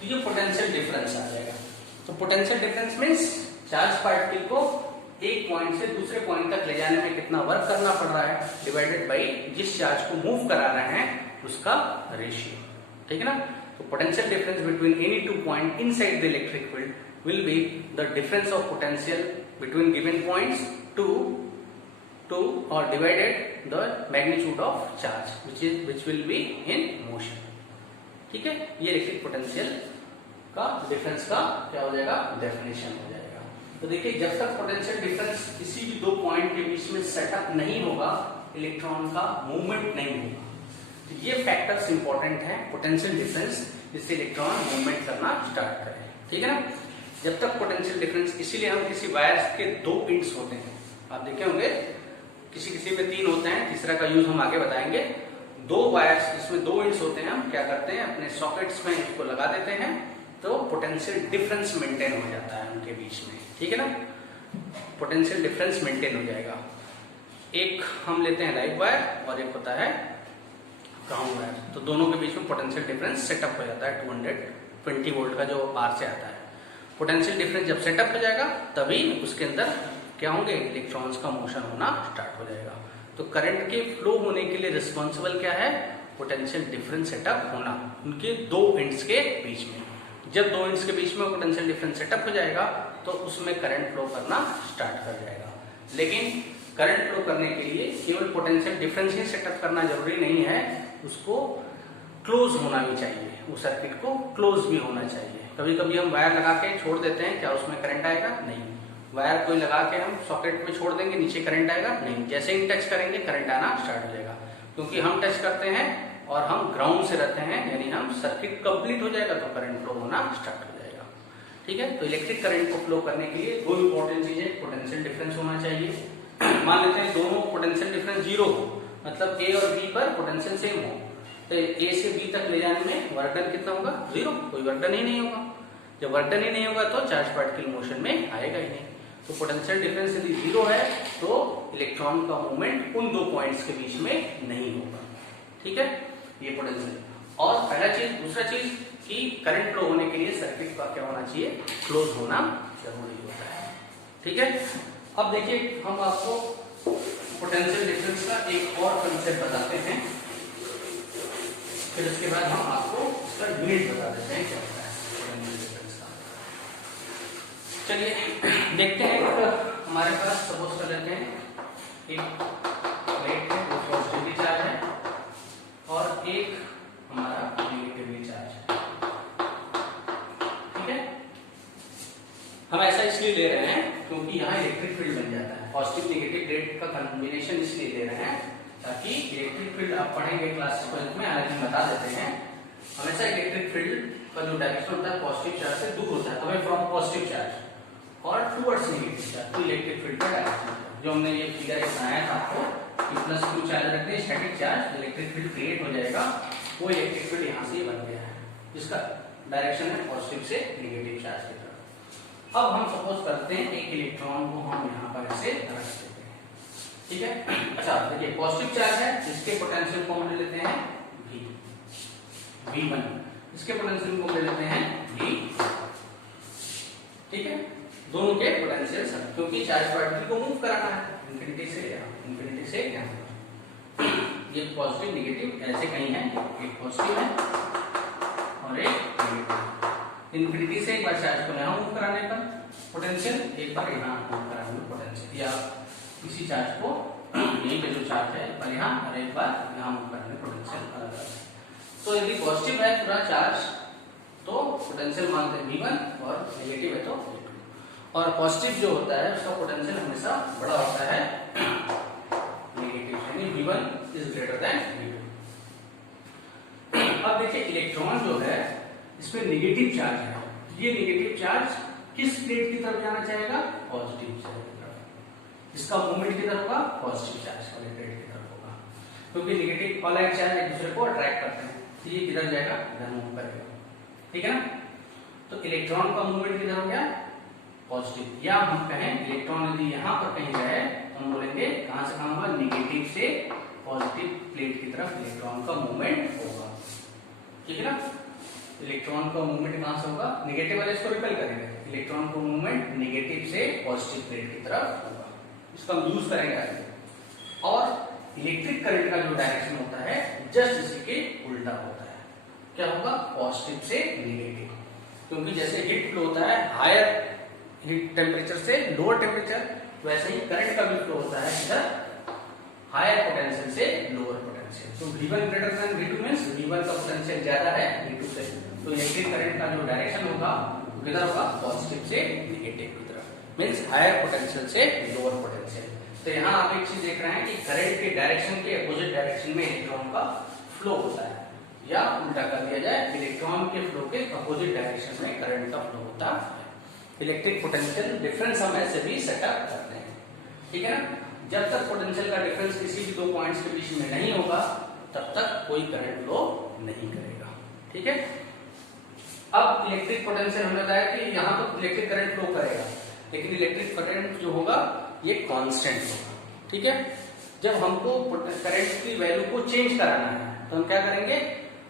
तो ये पोटेंशियल डिफरेंस आ जाएगा। तो potential difference means charge particle को एक पॉइंट से दूसरे पॉइंट तक ले जाने में कितना वर्क करना पड़ रहा है, डिवाइडेड बाई जिस चार्ज को मूव करा रहे हैं उसका रेशियो। ठीक है ना, तो potential difference between any two point inside the electric field will be the difference of potential between given points two और divided the magnitude of charge which will be in motion. ठीक है, ये electric potential का difference का क्या हो जाएगा, definition हो जाएगा। तो देखिए, जब तक पोटेंशियल डिफरेंस किसी भी दो पॉइंट के बीच में सेटअप नहीं होगा, इलेक्ट्रॉन का मूवमेंट नहीं होगा। तो ये फैक्टर्स इंपॉर्टेंट हैं, पोटेंशियल डिफरेंस, जिससे इलेक्ट्रॉन मूवमेंट करना स्टार्ट करें। ठीक है ना, जब तक पोटेंशियल डिफरेंस, इसीलिए हम किसी वायर्स के दो एंड्स होते हैं, आप देखे होंगे किसी में 3 होते हैं, तीसरा का यूज हम आगे बताएंगे। 2 वायर्स इसमें 2 एंड्स होते हैं, हम क्या करते हैं, अपने सॉकेट्स में इसको लगा देते हैं, तो पोटेंशियल डिफरेंस मेंटेन हो जाता है उनके बीच में। ठीक है ना, पोटेंशियल डिफरेंस मेंटेन हो जाएगा। एक हम लेते हैं लाइव वायर और एक होता है ग्राउंड वायर, तो दोनों के बीच में पोटेंशियल डिफरेंस सेटअप हो जाता है 220 वोल्ट का जो बार से आता है। पोटेंशियल डिफरेंस जब सेटअप हो जाएगा तभी उसके अंदर क्या होंगे, इलेक्ट्रॉन्स का मोशन होना स्टार्ट हो जाएगा। तो करंट के फ्लो होने के लिए रिस्पॉन्सिबल क्या है, पोटेंशियल डिफरेंस सेटअप होना उनके 2 एंड्स के बीच में। जब 2 एंड्स के बीच में पोटेंशियल डिफरेंस सेटअप हो जाएगा तो उसमें करंट फ्लो करना स्टार्ट कर जाएगा। लेकिन करंट फ्लो करने के लिए केवल पोटेंशियल डिफरेंस ही सेटअप करना जरूरी नहीं है, उसको क्लोज होना भी चाहिए, वो सर्किट को क्लोज भी होना चाहिए। कभी कभी हम वायर लगा के छोड़ देते हैं, क्या उसमें करंट आएगा, नहीं। वायर कोई लगा के हम सॉकेट में छोड़ देंगे, नीचे करंट आएगा, नहीं। जैसे ही टच करेंगे करंट आना स्टार्ट हो जाएगा, क्योंकि हम टच करते हैं और हम ग्राउंड से रहते हैं, यानी हम सर्किट कंप्लीट हो जाएगा तो करंट फ्लो होना स्टार्ट हो जाएगा। ठीक है, तो इलेक्ट्रिक करंट को फ्लो करने के लिए 2 इंपॉर्टेंट चीजें, पोटेंशियल डिफरेंस होना चाहिए। मान लेते हैं दोनों पोटेंशियल डिफरेंस 0 हो, मतलब ए और बी पर पोटेंशियल सेम हो, तो ए से बी तक ले जाने में वर्क डन कितना होगा, 0, कोई वर्क डन ही नहीं होगा। जब वर्क डन ही नहीं होगा तो चार्ज पार्टिकल मोशन में आएगा ही नहीं। तो पोटेंशियल डिफरेंस यदि 0 है तो इलेक्ट्रॉन का मूवमेंट उन 2 पॉइंट्स के बीच में नहीं होगा। ठीक है, ये पोटेंशियल। और पहला चीज, दूसरा चीज कि करंट फ्लो होने के लिए सर्किट का क्या होना चाहिए, क्लोज होना जरूरी होता है। ठीक है, अब देखिए हम आपको पोटेंशियल डिफरेंस का एक और कंसेप्ट बताते हैं, फिर उसके बाद हम आपको इसका यूनिट बता देते हैं क्या होता है पोटेंशियल डिफरेंस का। चलिए देखते हैं, हमारे पास सपोज कर लेते हैं एक प्लेट है, वो पॉजिटिवली चार्ज है और एक हमारा नेगेटिवली चार्ज है। ठीक है, हम ऐसा इसलिए ले रहे हैं क्योंकि यहाँ इलेक्ट्रिक फील्ड बन जाता है, पॉजिटिव नेगेटिव रेट का कॉम्बिनेशन इसलिए ले रहे हैं ताकि इलेक्ट्रिक फील्ड आप पढ़ेंगे क्लास 12 में, हालांकि बता देते हैं हमेशा इलेक्ट्रिक फील्ड का जो डायरेक्शन होता है पॉजिटिव चार्ज से दूर होता है, हमें फ्रॉम पॉजिटिव चार्ज और टुवर्ड्स नेगेटिव चार्ज, तो इलेक्ट्रिक फील्ड का डायरेक्शन जो हमने ये फिगर बनाया था आपको कि प्लस क्यू चार्ज रखते हैं, static charge, electric field create हो जाएगा, वो इलेक्ट्रिक फील्ड यहाँ से बन गया है जिसका डायरेक्शन है पॉजिटिव से नेगेटिव चार्ज की तरफ। अब हम सपोज करते हैं एक इलेक्ट्रॉन को हम यहाँ पर ऐसे रख देते हैं, ठीक है। अच्छा देखिए पॉजिटिव चार्ज है, इसके पोटेंशियल को हम ले लेते हैं V1, इसके पोटेंशियल को ले लेते हैं V, ठीक है। दोनों के पोटेंशियल सब, क्योंकि चार्ज पार्टिकल को मूव कराना है इन्फिनिटी से यहाँ। ये पॉजिटिव नेगेटिव ऐसे कहीं है, एक पॉजिटिव है और एक नेगेटिव। इन्फिनिटी से एक बार चार्ज को यहाँ मूव कराने पर पोटेंशियल, एक बार यहाँ मूव कराने पर पोटेंशियल, या इसी चार्ज को यहीं पे जो चार्ज है पर यहाँ और एक बार यहाँ मूव कराने पोटेंशियल अलग अलग है। तो यदि पॉजिटिव है पूरा चार्ज तो पोटेंशियल मानते हैं V1 और नेगेटिव है तो V2। और पॉजिटिव जो होता है उसका पोटेंशियल हमेशा बड़ा होता है नेगेटिव, यानी V1 is greater than V2। अब देखिए इलेक्ट्रॉन जो है इसमें नेगेटिव चार्ज है, ये नेगेटिव चार्ज किस प्लेट की तरफ जाना चाहेगा? पॉजिटिव चार्ज की तरफ। इसका मूवमेंट किधर होगा? पॉजिटिव चार्ज वाली प्लेट की तरफ होगा, क्योंकि नेगेटिव कोलाइड चार्ज एक दूसरे को अट्रैक्ट करते हैं, तो ये किधर जाएगा? इधर मूव करेगा, ठीक है ना। तो इलेक्ट्रॉन का मूवमेंट किधर हो गया? पॉजिटिव। या हम कहें इलेक्ट्रॉन यदि यहाँ पर कहीं जाए तो हम बोलेंगे कहां से कहां होगा? नेगेटिव से पॉजिटिव प्लेट की तरफ इलेक्ट्रॉन का मूवमेंट होगा, ठीक है ना। इलेक्ट्रॉन का मूवमेंट कहां से होगा? नेगेटिव वाले इसको रिपेल करेंगे, इलेक्ट्रॉन का मूवमेंट नेगेटिव से पॉजिटिव प्लेट की तरफ होगा, इसका हम यूज करेंगे आगे। और इलेक्ट्रिक करंट का जो डायरेक्शन होता है जस्ट इसी के उल्टा होता है, क्या होगा? पॉजिटिव से नेगेटिव, क्योंकि जैसे हीट फ्लो होता है हायर हीट टेम्परेचर से लोअर टेम्परेचर, वैसे ही करंट का भी फ्लो होता है इधर हायर पोटेंशियल से लोअर पोटेंशियल। तो V1 greater than V2 means V1 का पोटेंशियल ज्यादा है V2 से, तो इलेक्ट्रिक करंट का जो डायरेक्शन होगा वो किधर होगा? पॉजिटिव से नेगेटिव की तरफ, मींस हायर पोटेंशियल से लोअर पोटेंशियल। तो यहाँ आप एक चीज देख रहे हैं कि करंट के डायरेक्शन के अपोजिट डायरेक्शन में इलेक्ट्रॉन का फ्लो होता है, या उल्टा कर दिया जाए इलेक्ट्रॉन के फ्लो के अपोजिट डायरेक्शन में करंट का फ्लो होता है। इलेक्ट्रिक पोटेंशियल डिफरेंस हम ऐसे भी सेटअप करते हैं, ठीक है ना। जब तक पोटेंशियल का डिफरेंस किसी भी दो पॉइंट्स के बीच में नहीं होगा तब तक कोई करंट फ्लो नहीं करेगा, ठीक है। अब इलेक्ट्रिक पोटेंशियल हमने बताया कि यहाँ तो इलेक्ट्रिक करंट फ्लो करेगा, लेकिन इलेक्ट्रिक करंट जो होगा ये कांस्टेंट होगा, ठीक है। जब हमको करंट की वैल्यू को चेंज कराना है तो हम क्या करेंगे?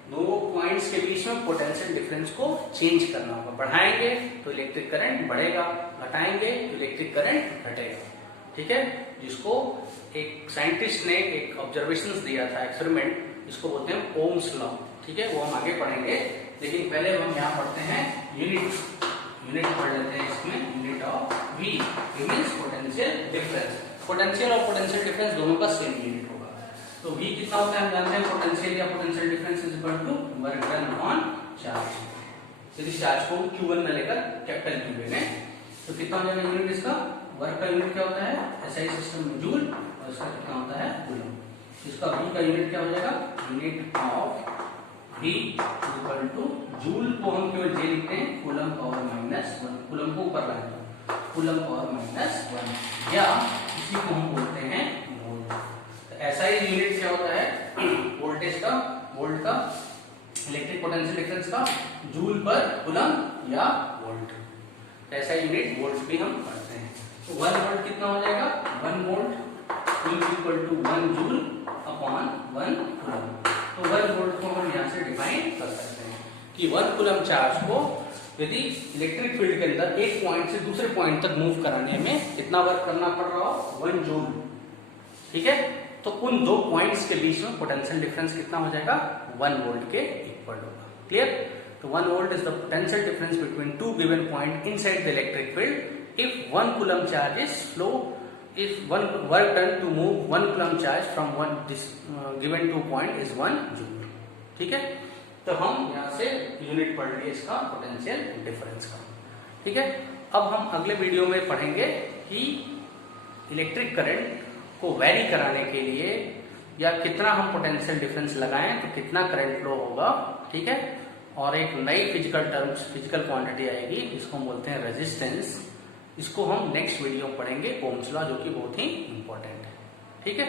दो पॉइंट्स के बीच में पोटेंशियल डिफरेंस को चेंज करना होगा। बढ़ाएंगे तो इलेक्ट्रिक करंट बढ़ेगा, घटाएंगे तो इलेक्ट्रिक करंट घटेगा, ठीक है। जिसको एक साइंटिस्ट ने एक ऑब्जर्वेशन दिया था, एक्सपेरिमेंट, इसको बोलते हैं ओम्स लॉ, ठीक है। वो हम आगे पढ़ेंगे, लेकिन पहले हम यहाँ पढ़ते हैं यूनिट पढ़ लेते हैं इसमें, unit of V means potential difference. Potential और पोटेंशियल डिफरेंस दोनों का सेम यूनिट होगा। तो V कितना होता है हम जानते हैं, पोटेंशियल या potential difference is equal to work done on charge. यदि चार्ज को Q1 में लेकर कैपिटल Q लें तो कितना हो जाएगा यूनिट इसका? वर्क का यूनिट क्या होता है एसआई सिस्टम में जूल, और इसका कितना होता है? कूलम। इसका V का यूनिट क्या हो जाएगा? Unit of V equal two joule को हम केवल J लिखते हैं, कूलम पावर -1, कूलम को ऊपर लाएंगे कूलम पावर -1, या इसी को हम बोलते हैं वोल्ट। तो ऐसा ही यूनिट क्या होता है वोल्टेज का, वोल्ट का, इलेक्ट्रिक पोटेंशियल डिफरेंस का, जूल पर कूलम या वोल्ट। ऐसा यूनिट वोल्ट भी हम पढ़ते हैं। तो 1 वोल्ट कितना हो जाएगा? 1 volt equal to 1 joule upon 1 coulomb. तो 1 वोल्ट को हम यहाँ से डिफाइन कर सकते हैं कि 1 कूलम चार्ज को यदि इलेक्ट्रिक फील्ड के अंदर एक पॉइंट से दूसरे पॉइंट तक मूव कराने में कितना वर्क करना पड़ रहा हो? 1 जूल, ठीक है। तो उन दो पॉइंट्स के बीच में पोटेंशियल डिफरेंस कितना हो जाएगा? 1 वोल्ट के इक्वल होगा, क्लियर। तो 1 volt is the potential difference between two given point inside the electric field if 1 coulomb charge is flow, if one work done to move 1 coulomb charge from one given two point is 1 joule, ठीक है। तो हम यहाँ से unit पढ़ लिए इसका potential difference का, ठीक है। अब हम अगले वीडियो में पढ़ेंगे कि इलेक्ट्रिक करंट को वेरी कराने के लिए या कितना हम पोटेंशियल डिफरेंस लगाएं तो कितना करंट फ्लो होगा, ठीक है। और एक नई फिजिकल टर्म्स, फिजिकल क्वांटिटी आएगी, इसको हम बोलते हैं रेजिस्टेंस। इसको हम नेक्स्ट वीडियो में पढ़ेंगे, ओम्स लॉ, जो कि बहुत ही इंपॉर्टेंट है, ठीक है।